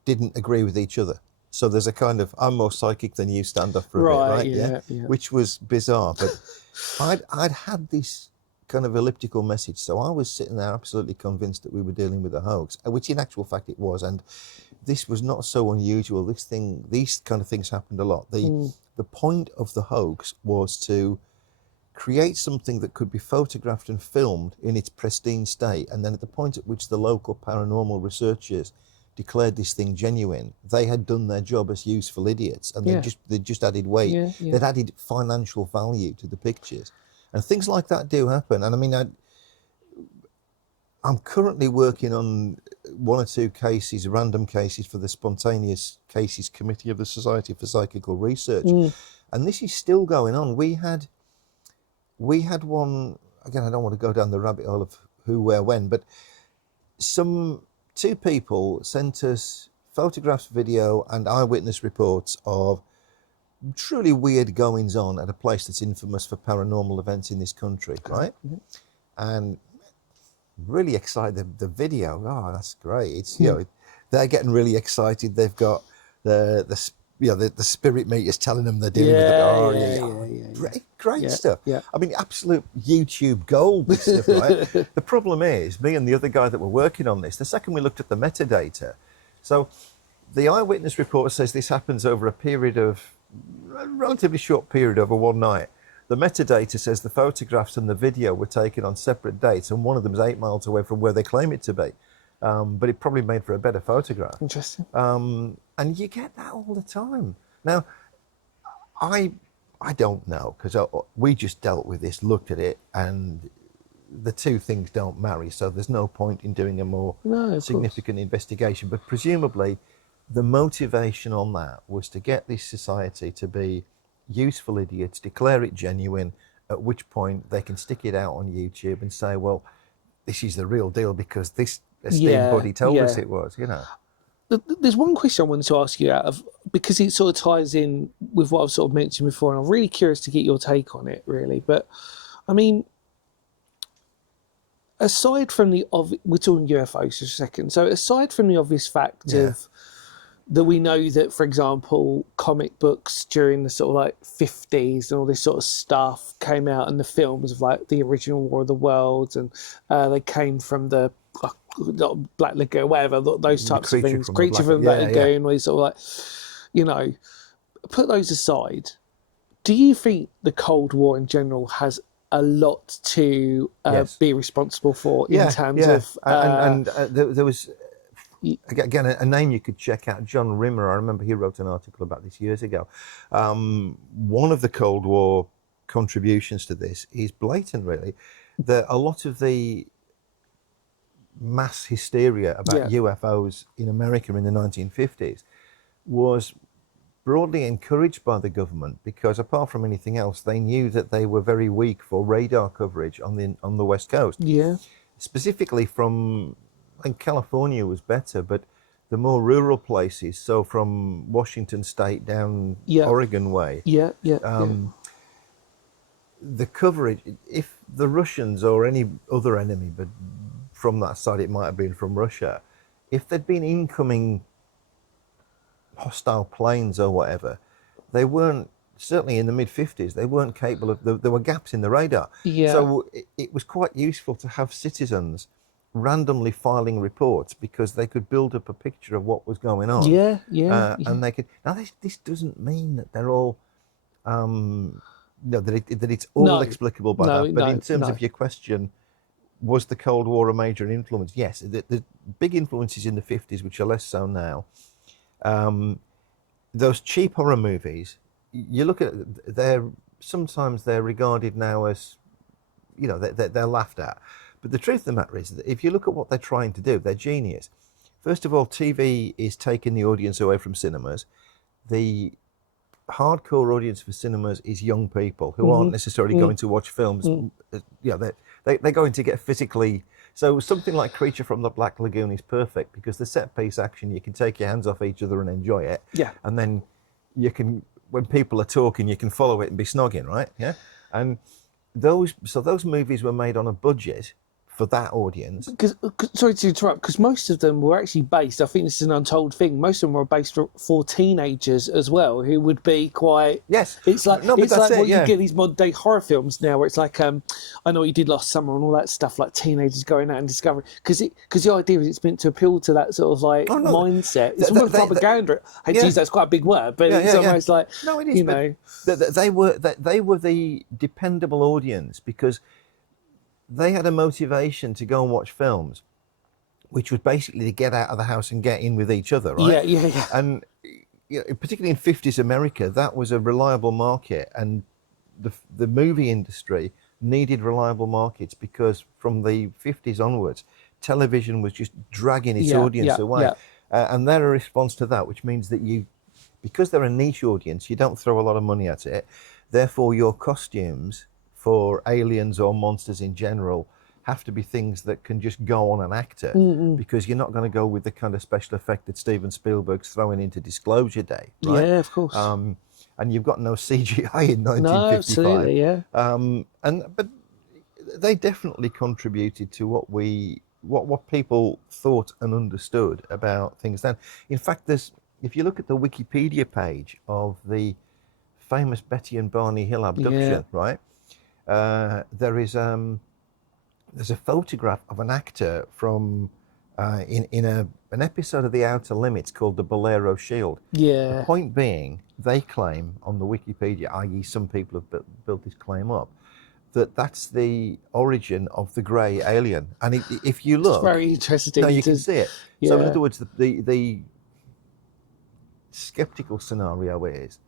didn't agree with each other. So there's a kind of, I'm more psychic than you, stand up for a bit, right? Yeah. Which was bizarre. But I'd had this kind of elliptical message. So I was sitting there absolutely convinced that we were dealing with a hoax, which in actual fact it was. And this was not so unusual. These kind of things happened a lot. The point of the hoax was to create something that could be photographed and filmed in its pristine state. And then at the point at which the local paranormal researchers declared this thing genuine, they had done their job as useful idiots, and they just added weight. They'd added financial value to the pictures, and things like that do happen. And I mean, I'm currently working on 1 or 2 cases, random cases, for the Spontaneous Cases Committee of the Society for Psychical Research, and this is still going on. We had one, again, I don't want to go down the rabbit hole of who, where, when, but 2 people sent us photographs, video, and eyewitness reports of truly weird goings on at a place that's infamous for paranormal events in this country, right? And really excited. The video, oh, that's great. It's they're getting really excited. They've got the spirit meters telling them they're dealing with it. Great stuff. I mean, absolute YouTube gold, this stuff, right? The problem is, me and the other guy that were working on this, the second we looked at the metadata, so the eyewitness report says this happens over a relatively short period over one night. The metadata says the photographs and the video were taken on separate dates, and one of them is 8 miles away from where they claim it to be. But it probably made for a better photograph. Interesting. And you get that all the time. Now, I don't know, because we just dealt with this, looked at it, and the 2 things don't marry, so there's no point in doing a more significant investigation. But presumably, the motivation on that was to get this society to be useful idiots, declare it genuine, at which point they can stick it out on YouTube and say, well, this is the real deal because this esteemed body told us it was, There's one question I wanted to ask you because it sort of ties in with what I've sort of mentioned before, and I'm really curious to get your take on it, really. But, I mean, aside from we're talking UFOs for a second, so aside from the obvious fact of that we know that, for example, comic books during the sort of 50s and all this sort of stuff came out, and the films of the original War of the Worlds, and they came from the Black Lagoon, whatever, those types of things, Creature from the Black Lagoon, where you sort of put those aside. Do you think the Cold War in general has a lot to be responsible for in terms of... there was... Again, a name you could check out, John Rimmer. I remember he wrote an article about this years ago. One of the Cold War contributions to this is blatant, really, that a lot of the mass hysteria about UFOs in America in the 1950s was broadly encouraged by the government because, apart from anything else, they knew that they were very weak for radar coverage on the West Coast. Specifically from... And California was better, but the more rural places, so from Washington State down Oregon way, the coverage, if the Russians or any other enemy, but from that side it might have been from Russia, if there'd been incoming hostile planes or whatever, they weren't, certainly in the mid-50s, they weren't capable of, there were gaps in the radar. So it was quite useful to have citizens randomly filing reports because they could build up a picture of what was going on. And they could. Now, this doesn't mean that they're all No, that it's all No. explicable by No, that. But no, in terms no. of your question, was the Cold War a major influence? Yes, the big influences in the 50s, which are less so now. Those cheap horror movies, you look at, sometimes they're regarded now as, you know, they're laughed at. But the truth of the matter is that if you look at what they're trying to do, they're genius. First of all, TV is taking the audience away from cinemas. The hardcore audience for cinemas is young people who aren't necessarily going to watch films. You know, they're going to get physically. So something like Creature from the Black Lagoon is perfect because the set piece action, you can take your hands off each other and enjoy it. Yeah. And then you can, when people are talking, you can follow it and be snogging, right? Yeah. And those movies were made on a budget for that audience. Sorry to interrupt, because most of them were actually based, I think this is an untold thing, most of them were based for teenagers as well, who would be quite... Yes. It's like, no, but it's that's like it, what yeah. you get these modern day horror films now, where it's like, I Know What You Did Last Summer and all that stuff, like teenagers going out and discovering... Because the idea is it's meant to appeal to that sort of like mindset. It's almost propaganda. Geez, that's quite a big word, but it's almost like, no, it is, you know... They were the dependable audience because they had a motivation to go and watch films, which was basically to get out of the house and get in with each other, right? Yeah. And you know, particularly in 50s America, that was a reliable market, and the movie industry needed reliable markets because from the 50s onwards, television was just dragging its audience away. And they're a response to that, which means that because they're a niche audience, you don't throw a lot of money at it. Therefore, your costumes for aliens or monsters in general have to be things that can just go on an actor because you're not going to go with the kind of special effect that Steven Spielberg's throwing into Disclosure Day, right? Yeah, of course. And you've got no CGI in 1955. No, absolutely, yeah. But they definitely contributed to what people thought and understood about things then. In fact, if you look at the Wikipedia page of the famous Betty and Barney Hill abduction, right? There's a photograph of an actor from in an episode of The Outer Limits called the Bolero Shield. Yeah. The point being, they claim on the Wikipedia, i.e. some people have built this claim up, that's the origin of the grey alien. And if you look... It's very interesting. No, you can see it. Yeah. So in other words, the skeptical scenario is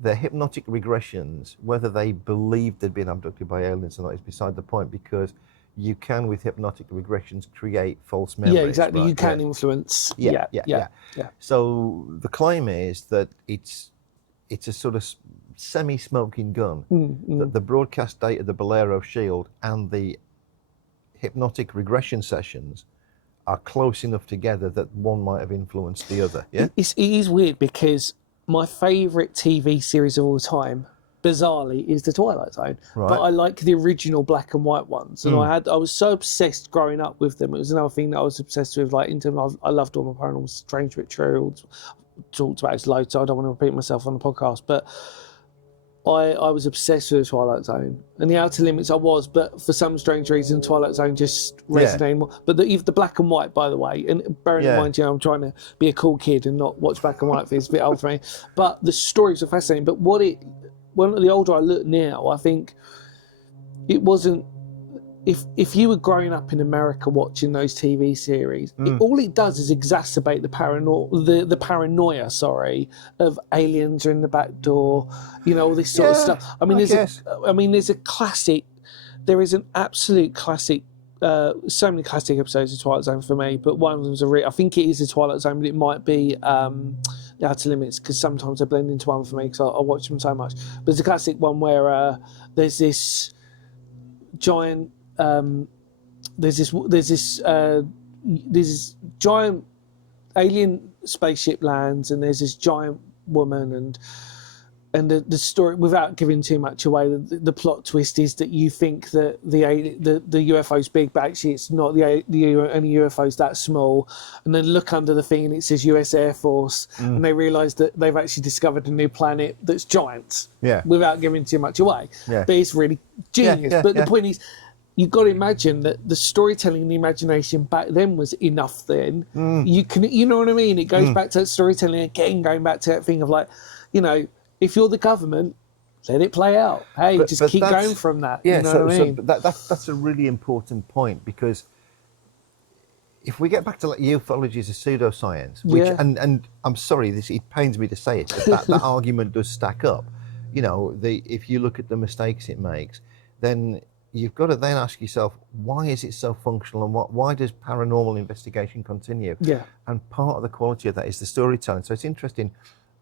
their hypnotic regressions, whether they believed they'd been abducted by aliens or not is beside the point, because you can, with hypnotic regressions, create false memories. Yeah, exactly. Right? You can influence. Yeah. So the claim is that it's a sort of semi-smoking gun, that the broadcast date of the Bolero Shield and the hypnotic regression sessions are close enough together that one might have influenced the other. Yeah, it is weird because my favourite TV series of all time, bizarrely, is The Twilight Zone. Right. But I like the original black and white ones, and I was so obsessed growing up with them. It was another thing that I was obsessed with. Like in terms of, I loved all my paranormal, strange but true. Talked about it loads, so I don't want to repeat myself on the podcast, but I was obsessed with the Twilight Zone. And The Outer Limits I was, but for some strange reason, Twilight Zone just resonated more. But even the black and white, by the way, and bearing in mind, I'm trying to be a cool kid and not watch black and white things, it's a bit old for me. But the stories are fascinating. But the older I look now, I think it wasn't... If you were growing up in America watching those TV series, all it does is exacerbate the paranoia, of aliens are in the back door, all this sort of stuff. I mean, there's a classic. There is an absolute classic. So many classic episodes of Twilight Zone for me, but one of them's I think it is the Twilight Zone, but it might be The Outer Limits, because sometimes they blend into one for me because I watch them so much. But it's a classic one where there's this giant. There's this giant alien spaceship lands, and there's this giant woman, and the story, without giving too much away, the plot twist is that you think that the UFO's big, but actually it's not. Only UFO's that small, and then look under the thing and it says US Air Force, and they realise that they've actually discovered a new planet that's giant. Yeah. Without giving too much away. Yeah. But it's really genius. The point is, you've got to imagine that the storytelling and the imagination back then was enough then. You know what I mean? It goes back to that storytelling again, going back to that thing of like, if you're the government, let it play out. Hey, But just keep that's- going from that. Yeah, you know what I mean? that's a really important point, because if we get back to like ufology as a pseudoscience, which Yeah. and I'm sorry, it pains me to say it, but that argument does stack up. You know, if you look at the mistakes it makes, then you've got to then ask yourself, why is it so functional, and why does paranormal investigation continue? Yeah. And part of the quality of that is the storytelling. So it's interesting.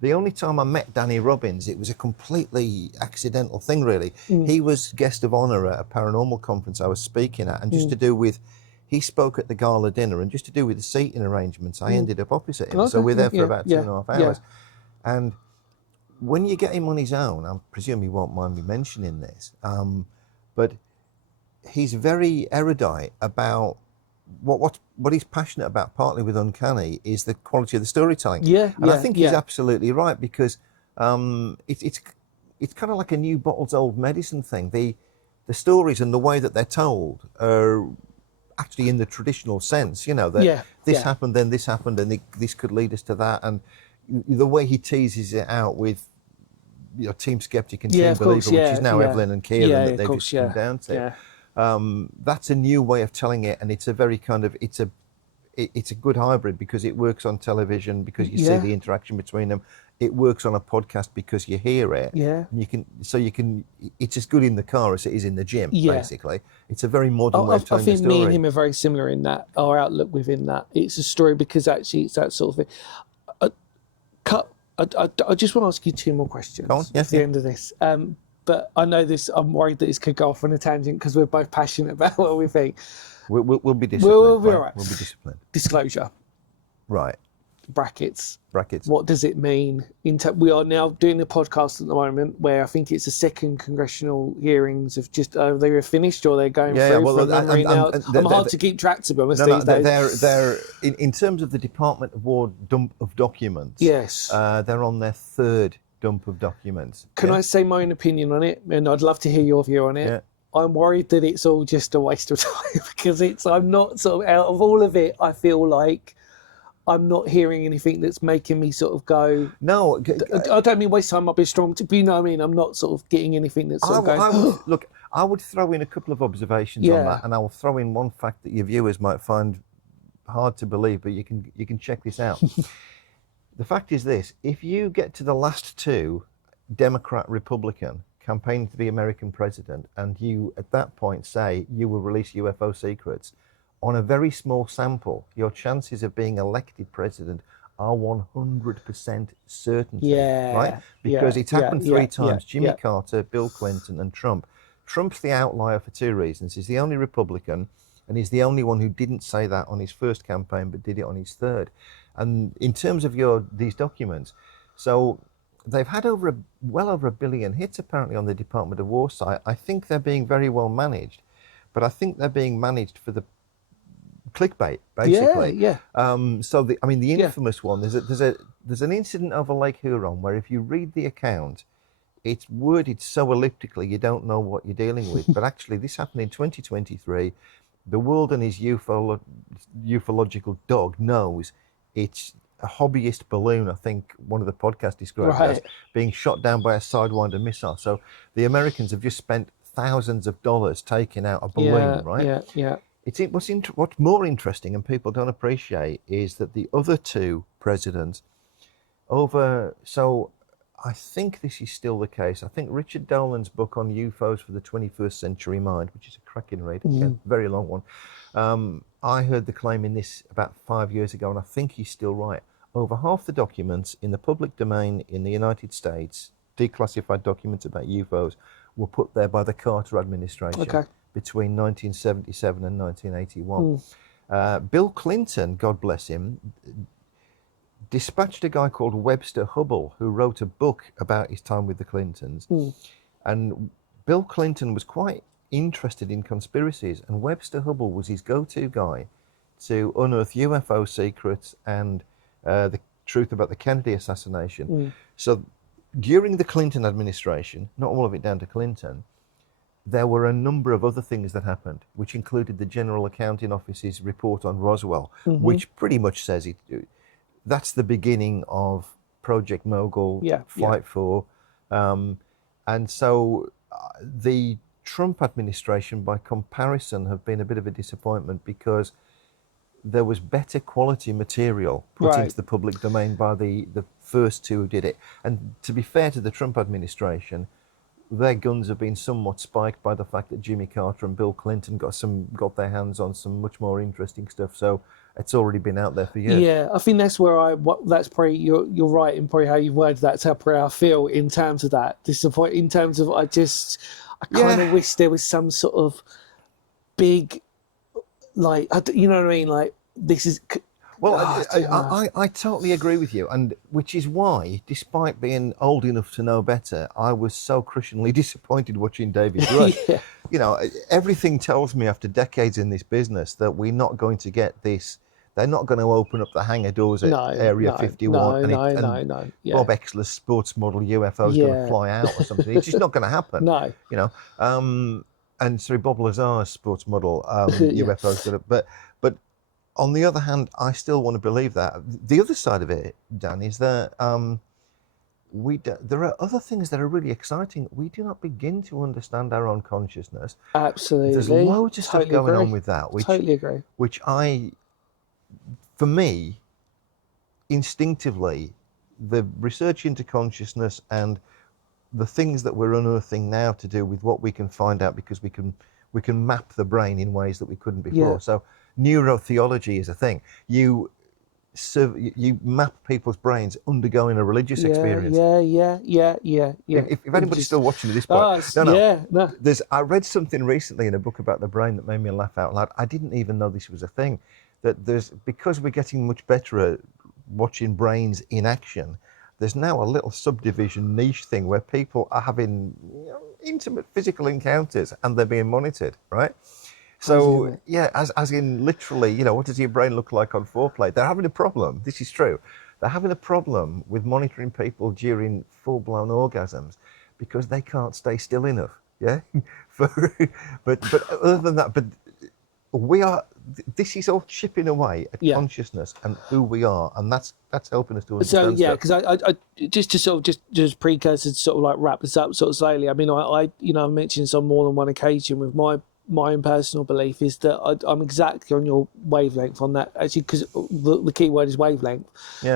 The only time I met Danny Robbins, it was a completely accidental thing, really. He was guest of honour at a paranormal conference I was speaking at, and just to do with, he spoke at the gala dinner, and just to do with the seating arrangements, I ended up opposite him. Okay. So we're there for Yeah, about yeah, 2.5 yeah. hours. And when you get him on his own, I presume he won't mind me mentioning this, but he's very erudite about what he's passionate about, partly with Uncanny, is the quality of the storytelling. Yeah, and I yeah, think he's yeah. absolutely right, because it's kind of like a new bottles old medicine thing. The stories and the way that they're told are actually in the traditional sense, you know, that Yeah, this yeah. happened, then this happened, and this could lead us to that. And the way he teases it out with, you know, Team Skeptic and Yeah, Team of Believer, course, which yeah, is now yeah. Evelyn and Kieran, Yeah, that of they've course, just come yeah, down to. yeah. That's a new way of telling it, and it's a very kind of, it's a good hybrid, because it works on television because you see Yeah. the interaction between them. It works on a podcast because you hear it. Yeah. And you can. It's as good in the car as it is in the gym. Yeah. Basically, it's a very modern way of I telling the think story. me and him are very similar in that, our outlook within that. It's a story because actually it's that sort of thing. I just want to ask you 2 more questions Go on, yeah, at the yeah. end of this. But I know this, I'm worried that this could go off on a tangent because we're both passionate about what we think. We'll be disciplined. We'll be all right. We'll be disciplined. Disclosure, Right. brackets. What does it mean? We are now doing a podcast at the moment where I think it's the second congressional hearings of just, they were finished or they're going through from memory now. I'm hard to keep track, to be honest, these days. They're in terms of the Department of War dump of documents. Yes. They're on their 3rd dump of documents. Can I say my own opinion on it? And I'd love to hear your view on it. Yeah. I'm worried that it's all just a waste of time because I'm not sort of, out of all of it, I feel like I'm not hearing anything that's making me sort of go. No, I don't mean waste time, might be strong, but you know what I mean? I'm not sort of getting anything that's sort of going. Look, I would throw in a couple of observations on that, and I will throw in one fact that your viewers might find hard to believe, but you can check this out. The fact is this: if you get to the last 2, Democrat, Republican, campaigning to be American president, and you at that point say you will release UFO secrets, on a very small sample, your chances of being elected president are 100% certainty. Yeah, right? Because it's happened 3 times: Jimmy yeah. Carter, Bill Clinton, and Trump. Trump's the outlier for 2 reasons. He's the only Republican, and he's the only one who didn't say that on his first campaign, but did it on his 3rd. And in terms of these documents, so they've had well over 1 billion hits apparently on the Department of War site. I think they're being very well managed, but I think they're being managed for the clickbait, basically. Yeah. So the infamous one. There's an incident over Lake Huron where, if you read the account, it's worded so elliptically you don't know what you're dealing with. But actually, this happened in 2023. The world and his ufological dog knows it's a hobbyist balloon. I think one of the podcasts described it as being shot down by a Sidewinder missile. So the Americans have just spent thousands of dollars taking out a balloon, right? Yeah. What's more interesting, and people don't appreciate, is that the other 2 presidents so I think this is still the case. I think Richard Dolan's book on UFOs for the 21st Century Mind, which is a cracking read, very long one. I heard the claim in this about 5 years ago, and I think he's still right. Over half the documents in the public domain in the United States, declassified documents about UFOs, were put there by the Carter administration. Between 1977 and 1981. Bill Clinton, God bless him, dispatched a guy called Webster Hubbell, who wrote a book about his time with the Clintons. And Bill Clinton was quite interested in conspiracies, and Webster Hubbell was his go-to guy to unearth UFO secrets and the truth about the Kennedy assassination. So during the Clinton administration, not all of it down to Clinton, there were a number of other things that happened, which included the General Accounting Office's report on Roswell, which pretty much says that's the beginning of Project Mogul, Flight 4. And so the Trump administration, by comparison, have been a bit of a disappointment because there was better quality material put into the public domain by the first two who did it. And to be fair to the Trump administration, their guns have been somewhat spiked by the fact that Jimmy Carter and Bill Clinton got their hands on some much more interesting stuff. So it's already been out there for years. Yeah, I think that's where that's probably you're right in probably how you worded that. That's how probably I feel in terms of that disappoint. In terms of I kind of wish there was some sort of big, like, you know what I mean? Like, this is. Well, I totally agree with you, and which is why, despite being old enough to know better, I was so crushingly disappointed watching David Grush. Yeah. You know, everything tells me after decades in this business that we're not going to get this. They're not going to open up the hangar doors at Area 51 No. Yeah. Bob Exler's sports model UFO is going to fly out or something. It's just not going to happen. No. You know, and sorry, Bob Lazar's sports model UFO is going to, but on the other hand, I still want to believe that. The other side of it, Dan, is that there are other things that are really exciting. We do not begin to understand our own consciousness. Absolutely. There's loads of stuff going on with that. Totally agree. Which for me, instinctively, the research into consciousness and the things that we're unearthing now to do with what we can find out because we can map the brain in ways that we couldn't before. Yeah. So neurotheology is a thing. You map people's brains undergoing a religious experience. Yeah. If anybody's still watching at this point, I read something recently in a book about the brain that made me laugh out loud. I didn't even know this was a thing. That because we're getting much better at watching brains in action, there's now a little subdivision niche thing where people are having intimate physical encounters and they're being monitored, right? So as in literally, what does your brain look like on foreplay? They're having a problem. This is true. They're having a problem with monitoring people during full-blown orgasms because they can't stay still enough. Yeah, but other than that, this is all chipping away at consciousness and who we are, and that's helping us to understand. So because I just to sort of just precursor to sort of like wrap this up sort of slowly. I mean, I I've mentioned this on more than one occasion with my own personal belief is that I'm exactly on your wavelength on that, actually, because the key word is wavelength.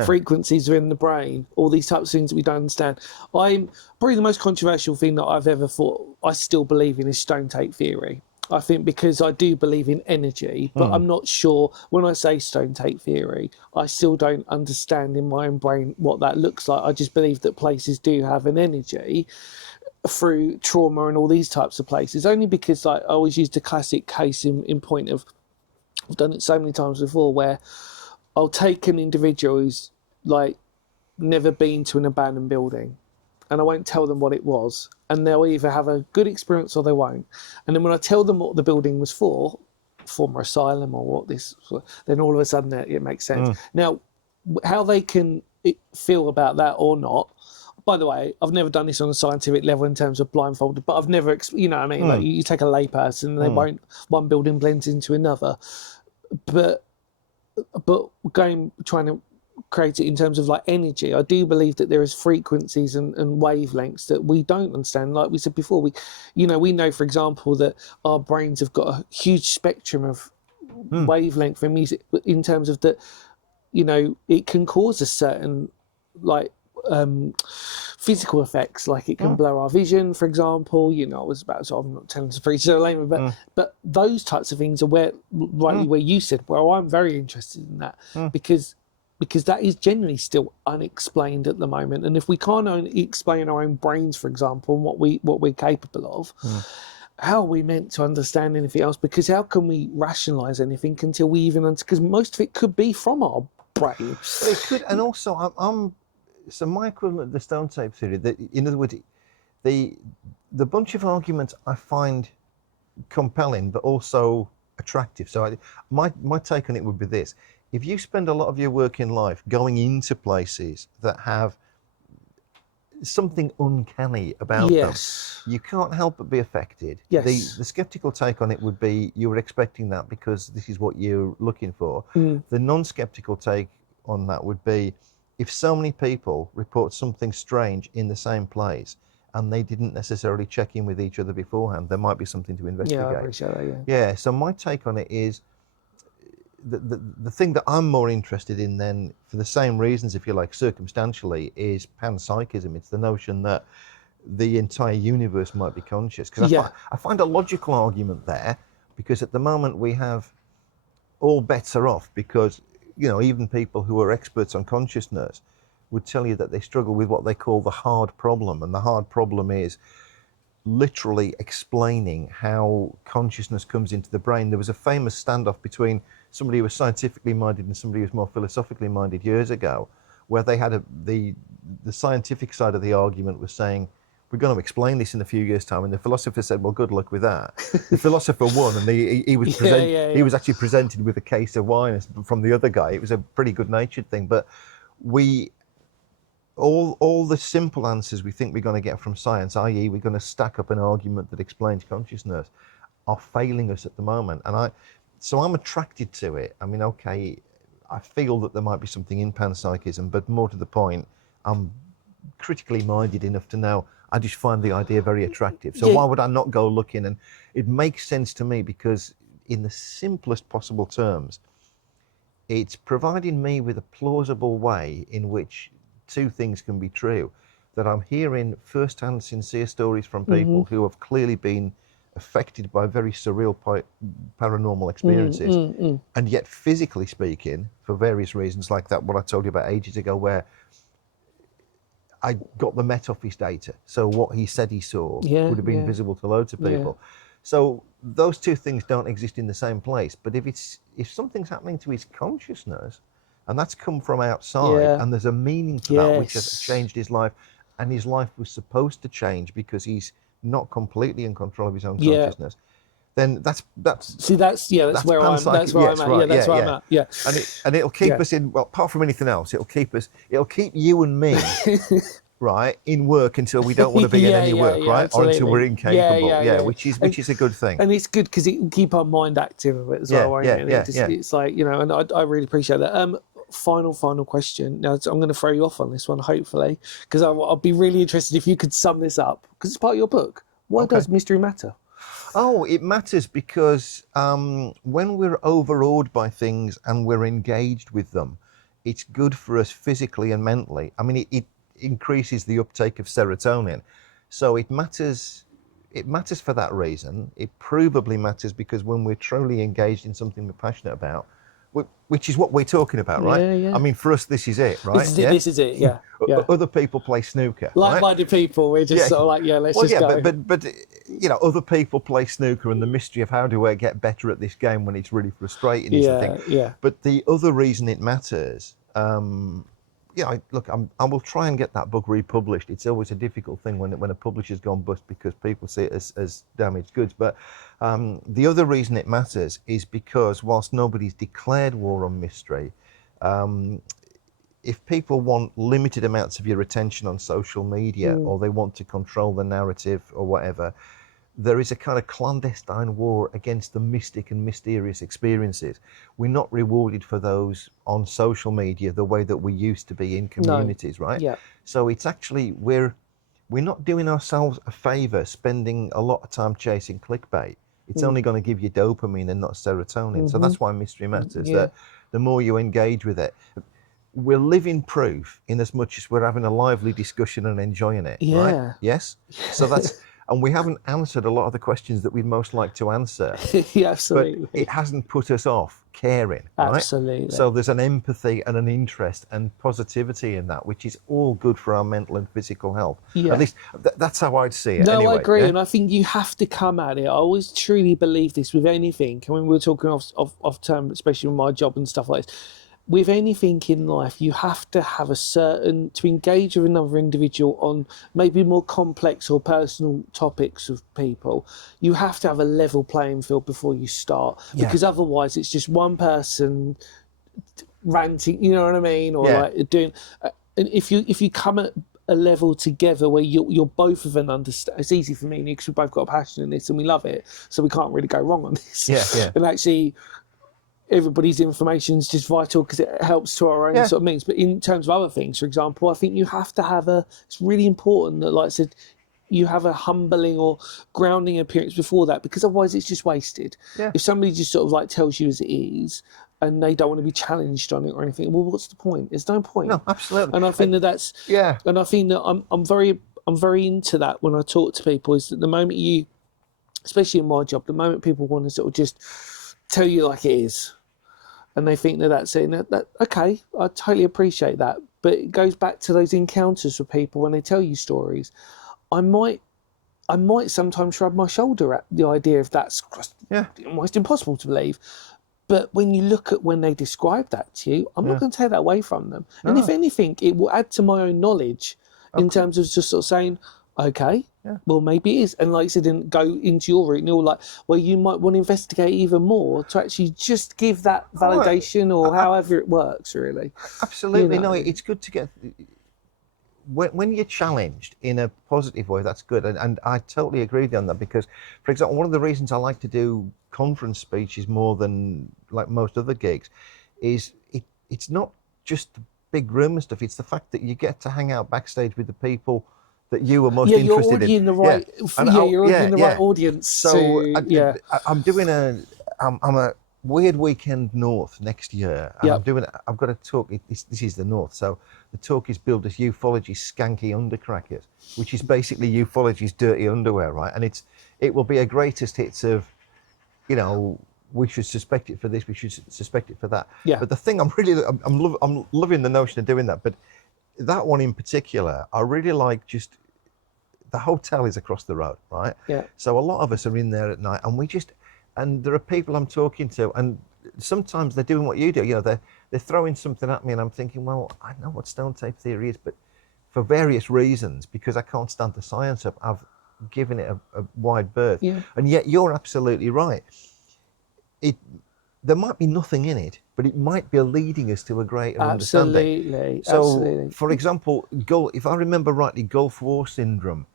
Frequencies are in the brain, all these types of things that we don't understand. I'm probably the most controversial thing that I've ever thought I still believe in is stone tape theory. I think because I do believe in energy, but I'm not sure when I say stone tape theory, I still don't understand in my own brain what that looks like. I just believe that places do have an energy through trauma and all these types of places, only because I always use the classic case in point of, I've done it so many times before, where I'll take an individual who's like never been to an abandoned building and I won't tell them what it was, and they'll either have a good experience or they won't. And then when I tell them what the building was for, former asylum or what this, then all of a sudden it makes sense. Now, how they can feel about that or not, by the way, I've never done this on a scientific level in terms of blindfolded, but I've never, you know what I mean? Like you take a layperson, they won't, one building blends into another. But trying to create it in terms of like energy, I do believe that there is frequencies and wavelengths that we don't understand. Like we said before, we know, for example, that our brains have got a huge spectrum of wavelength for music in terms of that, it can cause a certain like physical effects, like it can blur our vision, for example. I'm not telling to preach so lame, but those types of things are where you said, well, I'm very interested in that because that is generally still unexplained at the moment. And if we can't explain our own brains, for example, and what we're capable of, how are we meant to understand anything else? Because how can we rationalise anything until we even because most of it could be from our brain. It could, and also so my equivalent of the stone tape theory, that in other words, the bunch of arguments I find compelling but also attractive. So my take on it would be this: if you spend a lot of your working life going into places that have something uncanny about them, you can't help but be affected. The skeptical take on it would be you were expecting that because this is what you're looking for. The non-skeptical take on that would be if so many people report something strange in the same place and they didn't necessarily check in with each other beforehand. There might be something to investigate. Yeah, I appreciate that, yeah. Yeah, so my take on it is the thing that I'm more interested in then, for the same reasons, if you like, circumstantially, is panpsychism. It's the notion that the entire universe might be conscious. Because I find a logical argument there, because at the moment we have all bets are off, because, you know, even people who are experts on consciousness would tell you that they struggle with what they call the hard problem. And the hard problem is literally explaining how consciousness comes into the brain. There was a famous standoff between somebody who was scientifically minded and somebody who was more philosophically minded years ago, where they had the scientific side of the argument was saying, we're going to explain this in a few years' time, and the philosopher said, well, good luck with that. The philosopher won, and he was actually presented with a case of wine from the other guy. It was a pretty good-natured thing, but all the simple answers we think we're going to get from science, i.e. we're going to stack up an argument that explains consciousness, are failing us at the moment. And so I'm attracted to it. I mean, okay, I feel that there might be something in panpsychism, but more to the point, I'm critically minded enough to know I just find the idea very attractive. So why would I not go looking? And it makes sense to me because in the simplest possible terms, it's providing me with a plausible way in which two things can be true, that I'm hearing first-hand sincere stories from people who have clearly been affected by very surreal paranormal experiences, and yet physically speaking, for various reasons like that, what I told you about ages ago, where I got the Met Office data, so what he said he saw would have been visible to loads of people. So those two things don't exist in the same place, but if something's happening to his consciousness, and that's come from outside, and there's a meaning to that which has changed his life, and his life was supposed to change because he's not completely in control of his own consciousness, then that's where I'm at. And it'll keep us in, well, apart from anything else, it'll keep you and me right in work until we don't want to be in any work, right? Absolutely. Or until we're incapable, which is a good thing. And it's good because it can keep our mind active a bit as well, won't it? It's like, you know, and I really appreciate that. Final question. Now, I'm going to throw you off on this one, hopefully, because I'll be really interested if you could sum this up, because it's part of your book. Why does mystery matter? Oh, it matters because when we're overawed by things and we're engaged with them, it's good for us physically and mentally. I mean, it increases the uptake of serotonin. So it matters for that reason. It provably matters because when we're truly engaged in something we're passionate about, which is what we're talking about, right? I mean, for us, this is it, right? This is it, Other people play snooker. Like-minded people, we're just sort of like, let's just go. But you know, other people play snooker, and the mystery of how do I get better at this game when it's really frustrating is the thing. But the other reason it matters, look, I will try and get that book republished. It's always a difficult thing when a publisher's gone bust because people see it as damaged goods. But the other reason it matters is because whilst nobody's declared war on mystery, if people want limited amounts of your attention on social media or they want to control the narrative or whatever, there is a kind of clandestine war against the mystic and mysterious experiences. We're not rewarded for those on social media the way that we used to be in communities, right? Yeah. So it's actually, we're not doing ourselves a favor spending a lot of time chasing clickbait. It's only going to give you dopamine and not serotonin. So that's why mystery matters, that the more you engage with it. We're living proof in as much as we're having a lively discussion and enjoying it, right? Yes? So that's... And we haven't answered a lot of the questions that we'd most like to answer. Absolutely. But it hasn't put us off caring, right? Absolutely. So there's an empathy and an interest and positivity in that, which is all good for our mental and physical health. At least that's how I'd see it. No, anyway, I agree. And I think you have to come at it. I always truly believe this with anything. And when we were talking off term, especially with my job and stuff like this, with anything in life, you have to have to engage with another individual on maybe more complex or personal topics of people, you have to have a level playing field before you start, because otherwise it's just one person ranting, you know what I mean? Or like doing, and if you come at a level together where you're both of an understand, it's easy for me because we've both got a passion in this and we love it, so we can't really go wrong on this. And actually, everybody's information is just vital because it helps to our own sort of means. But in terms of other things, for example, I think you have to have it's really important that, like I said, you have a humbling or grounding appearance before that, because otherwise it's just wasted. Yeah. If somebody just sort of like tells you as it is and they don't want to be challenged on it or anything, well, what's the point? There's no point. No, absolutely. And I think that's yeah. And I think that I'm very into that when I talk to people, is that the moment you, especially in my job, the moment people want to sort of just tell you like it is, and they think that that's it, that okay, I totally appreciate that. But it goes back to those encounters with people when they tell you stories. I might sometimes shrug my shoulder at the idea of that's almost impossible to believe. But when you look at when they describe that to you, I'm not going to take that away from them. No. And if anything, it will add to my own knowledge in terms of just sort of saying, okay, well, maybe it is. And like you said, didn't go into your route, and you're like, well, you might want to investigate even more to actually just give that validation or however it works, really. Absolutely. You know? No, it's good to get... When you're challenged in a positive way, that's good. And I totally agree with you on that, because, for example, one of the reasons I like to do conference speeches more than like most other gigs is it's not just the big room and stuff, it's the fact that you get to hang out backstage with the people that you are most interested in. You're in the right, you're in the right audience. So I'm doing I'm a weird weekend north next year, and I've got a talk. This is the north, so the talk is billed as ufology skanky undercrackers, which is basically ufology's dirty underwear, right? And it will be a greatest hits of, we should suspect it for this, we should suspect it for that. Yeah. But the thing I'm loving the notion of doing that, but that one in particular, I really like. Just the hotel is across the road, right? Yeah. So a lot of us are in there at night, and there are people I'm talking to, and sometimes they're doing what you do. They're throwing something at me, and I'm thinking, well, I know what stone tape theory is, but for various reasons, because I can't stand the science of, I've given it a wide berth. Yeah. And yet you're absolutely right. There might be nothing in it, but it might be leading us to a greater understanding. So, for example, if I remember rightly, Gulf War syndrome,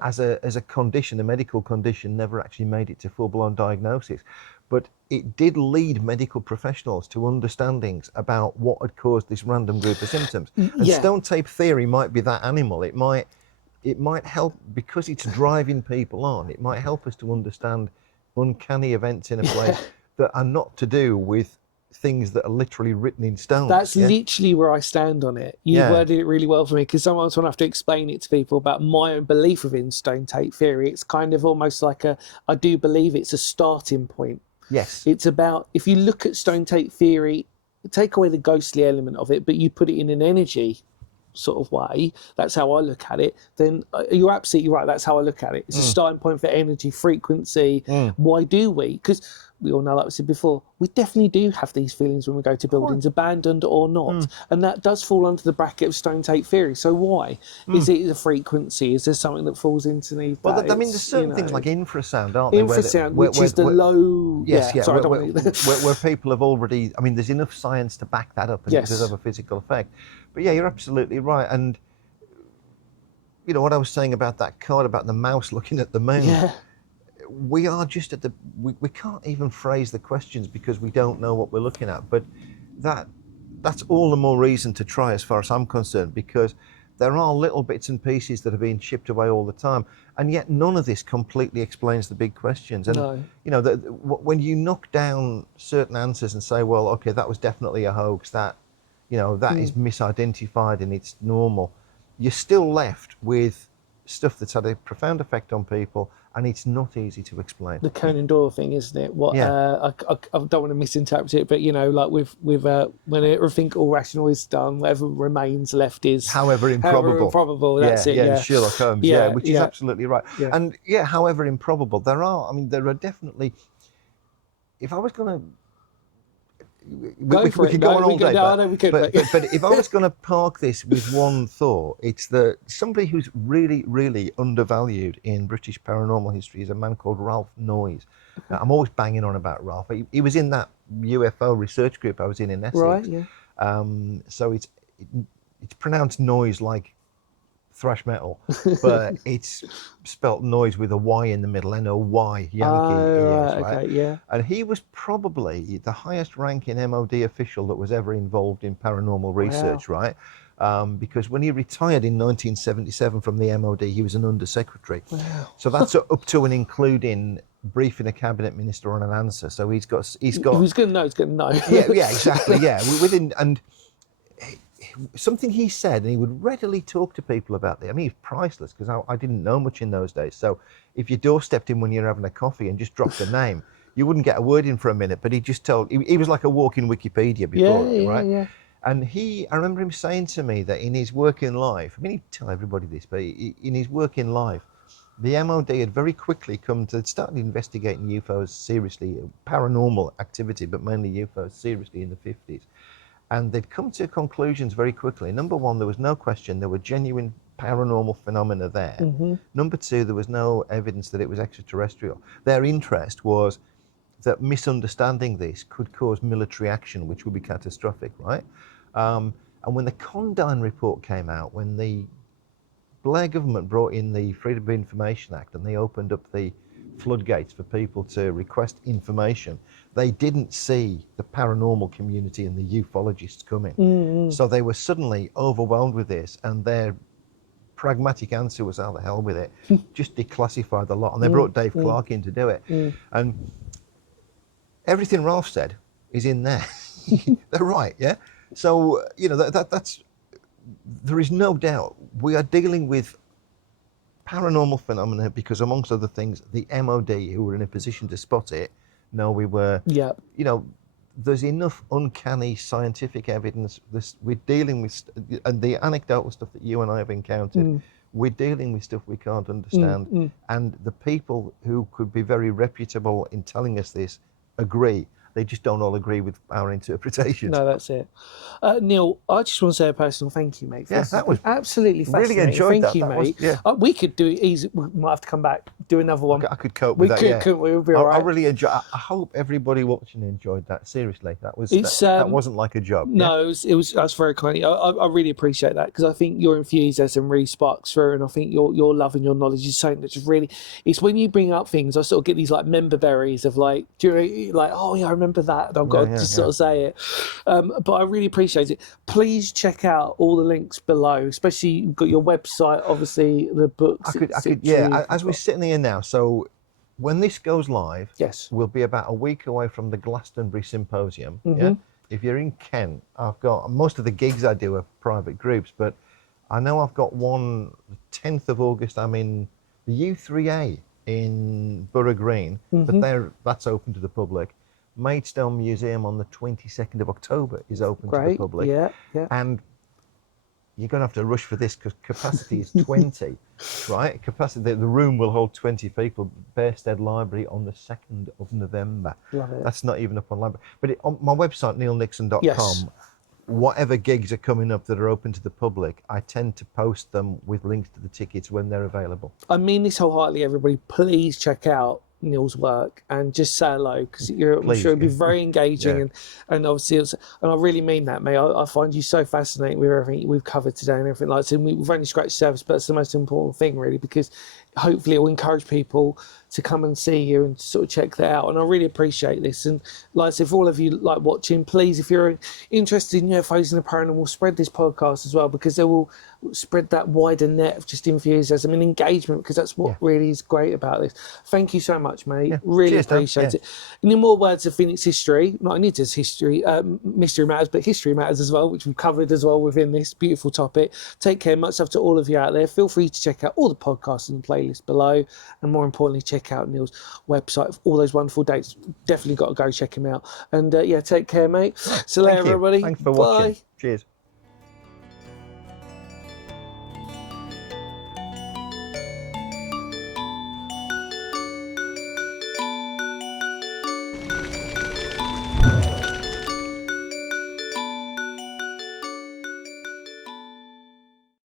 as a condition, a medical condition, never actually made it to full-blown diagnosis, but it did lead medical professionals to understandings about what had caused this random group of symptoms. And stone tape theory might be that animal. It might help, because it's driving people on. It might help us to understand uncanny events in a place that are not to do with things that are literally written in stone. That's literally where I stand on it. You worded it really well for me, because sometimes when I have to explain it to people about my own belief within stone tape theory, it's kind of almost like I do believe it's a starting point. Yes. It's about, if you look at stone tape theory, take away the ghostly element of it, but you put it in an energy sort of way, that's how I look at it, then you're absolutely right, that's how I look at it. It's a starting point for energy, frequency. Why do we? Because we all know, like we said before, we definitely do have these feelings when we go to buildings, abandoned or not. And that does fall under the bracket of stone tape theory. So why? Is it a frequency? Is there something that falls into the... Well, I mean, there's certain things like infrasound, aren't there? Infrasound, which is the low... Where people have already... I mean, there's enough science to back that up, and it does have a physical effect. But yeah, you're absolutely right. And, what I was saying about that card, about the mouse looking at the moon... Yeah. We are just at the... We can't even phrase the questions because we don't know what we're looking at. But that's all the more reason to try, as far as I'm concerned, because there are little bits and pieces that are being chipped away all the time. And yet none of this completely explains the big questions. And, when you knock down certain answers and say, well, okay, that was definitely a hoax, that is misidentified and it's normal, you're still left with stuff that's had a profound effect on people, and it's not easy to explain. The Conan Doyle thing, isn't it? I don't want to misinterpret it, but like with when everything all rational is done, whatever remains left is however improbable. That's it. Yeah, Sherlock Holmes. Which is absolutely right. Yeah. And however improbable, there are definitely. If I was going to. We could go on all day. But if I was going to park this with one thought, it's that somebody who's really, really undervalued in British paranormal history is a man called Ralph Noyes. Okay. I'm always banging on about Ralph. He was in that UFO research group I was in Essex. Right, yeah. So it's pronounced noise like thrash metal, but it's spelt noise with a Y in the middle, N-O-Y, Yankee. Right? Okay, yeah. And he was probably the highest ranking MOD official that was ever involved in paranormal research, right? because when he retired in 1977 from the MOD, he was an undersecretary. Wow. So that's up to and including briefing a cabinet minister on an answer. So he's got. If he's going to know, he's going to know. yeah, exactly. Yeah, within and. Something he said, and he would readily talk to people about it. I mean, he's priceless, because I didn't know much in those days. So if you doorstepped him when you're having a coffee and just dropped a name, you wouldn't get a word in for a minute, but he just told, he was like a walking Wikipedia before, right? Yeah. And I remember him saying to me that in his working life, I mean, he'd tell everybody this, but in his working life, the MOD had very quickly started investigating UFOs seriously, paranormal activity, but mainly UFOs seriously in the 50s. And they'd come to conclusions very quickly. Number one, there was no question there were genuine paranormal phenomena there. Mm-hmm. Number two, there was no evidence that it was extraterrestrial. Their interest was that misunderstanding this could cause military action, which would be catastrophic, right? And when the Condine report came out, when the Blair government brought in the Freedom of Information Act and they opened up the floodgates for people to request information, they didn't see the paranormal community and the ufologists coming. Mm-hmm. So they were suddenly overwhelmed with this, and their pragmatic answer was, how the hell with it, just declassify the lot. And they brought Dave Clark in to do it. And everything Ralph said is in there. They're right, yeah? So, you know, that's, there is no doubt we are dealing with paranormal phenomena because, amongst other things, the MOD, who were in a position to spot it, we were, you know, there's enough uncanny scientific evidence. We're dealing with, and the anecdotal stuff that you and I have encountered, we're dealing with stuff we can't understand. And the people who could be very reputable in telling us this agree. They just don't all agree with our interpretations. No, that's it. Neil, I just want to say a personal thank you, mate. Yeah, that was absolutely fascinating. Really enjoyed thank you, mate. We could do easy. We might have to come back, do another one. I could cope with that. Couldn't we? We'll be all right. I really enjoyed. I hope everybody watching enjoyed that. Seriously, that wasn't like a job. No, it was. That's very kind. I really appreciate that, because I think your enthusiasm really sparks through, and I think your love and your knowledge is something that just really. It's when you bring up things, I sort of get these like member berries of like, oh yeah, I remember that. And I've got to sort of say it, but I really appreciate it. Please check out all the links below, especially you've got your website, obviously the books. As we're sitting here now, so when this goes live, we'll be about a week away from the Glastonbury Symposium. Yeah, if you're in Kent, I've got most of the gigs I do are private groups, but I know I've got one the 10th of August. I'm in the U3A in Borough Green, but that's open to the public. Maidstone Museum on the 22nd of October is open to the public. And you're going to have to rush for this because capacity is 20, right? Capacity, the room will hold 20 people. Bearstead Library on the 2nd of November. That's not even up on library. But on my website, neilnixon.com, whatever gigs are coming up that are open to the public, I tend to post them with links to the tickets when they're available. I mean this wholeheartedly, everybody. Please check out Neil's work and just say hello, because I'm sure it'll be very engaging. And obviously and I really mean that, mate. I find you so fascinating with everything we've covered today and everything like that. And we've only scratched the surface, but that's the most important thing, really, because hopefully it will encourage people to come and see you and sort of check that out. And I really appreciate this. And like I said, for all of you like watching, please, if you're interested in UFOs and the paranormal, spread this podcast as well, because they will spread that wider net of just enthusiasm and engagement, because that's what really is great about this. Thank you so much, mate. Really appreciate it. And in more words of Phoenix history, not only just history, mystery matters, but history matters as well, which we've covered as well within this beautiful topic. Take care. Much love to all of you out there. Feel free to check out all the podcasts and the playlist below, and more importantly, check out Neil's website for all those wonderful dates. Definitely got to go check him out. And take care, mate. See you later, everybody. Thanks for watching. Cheers.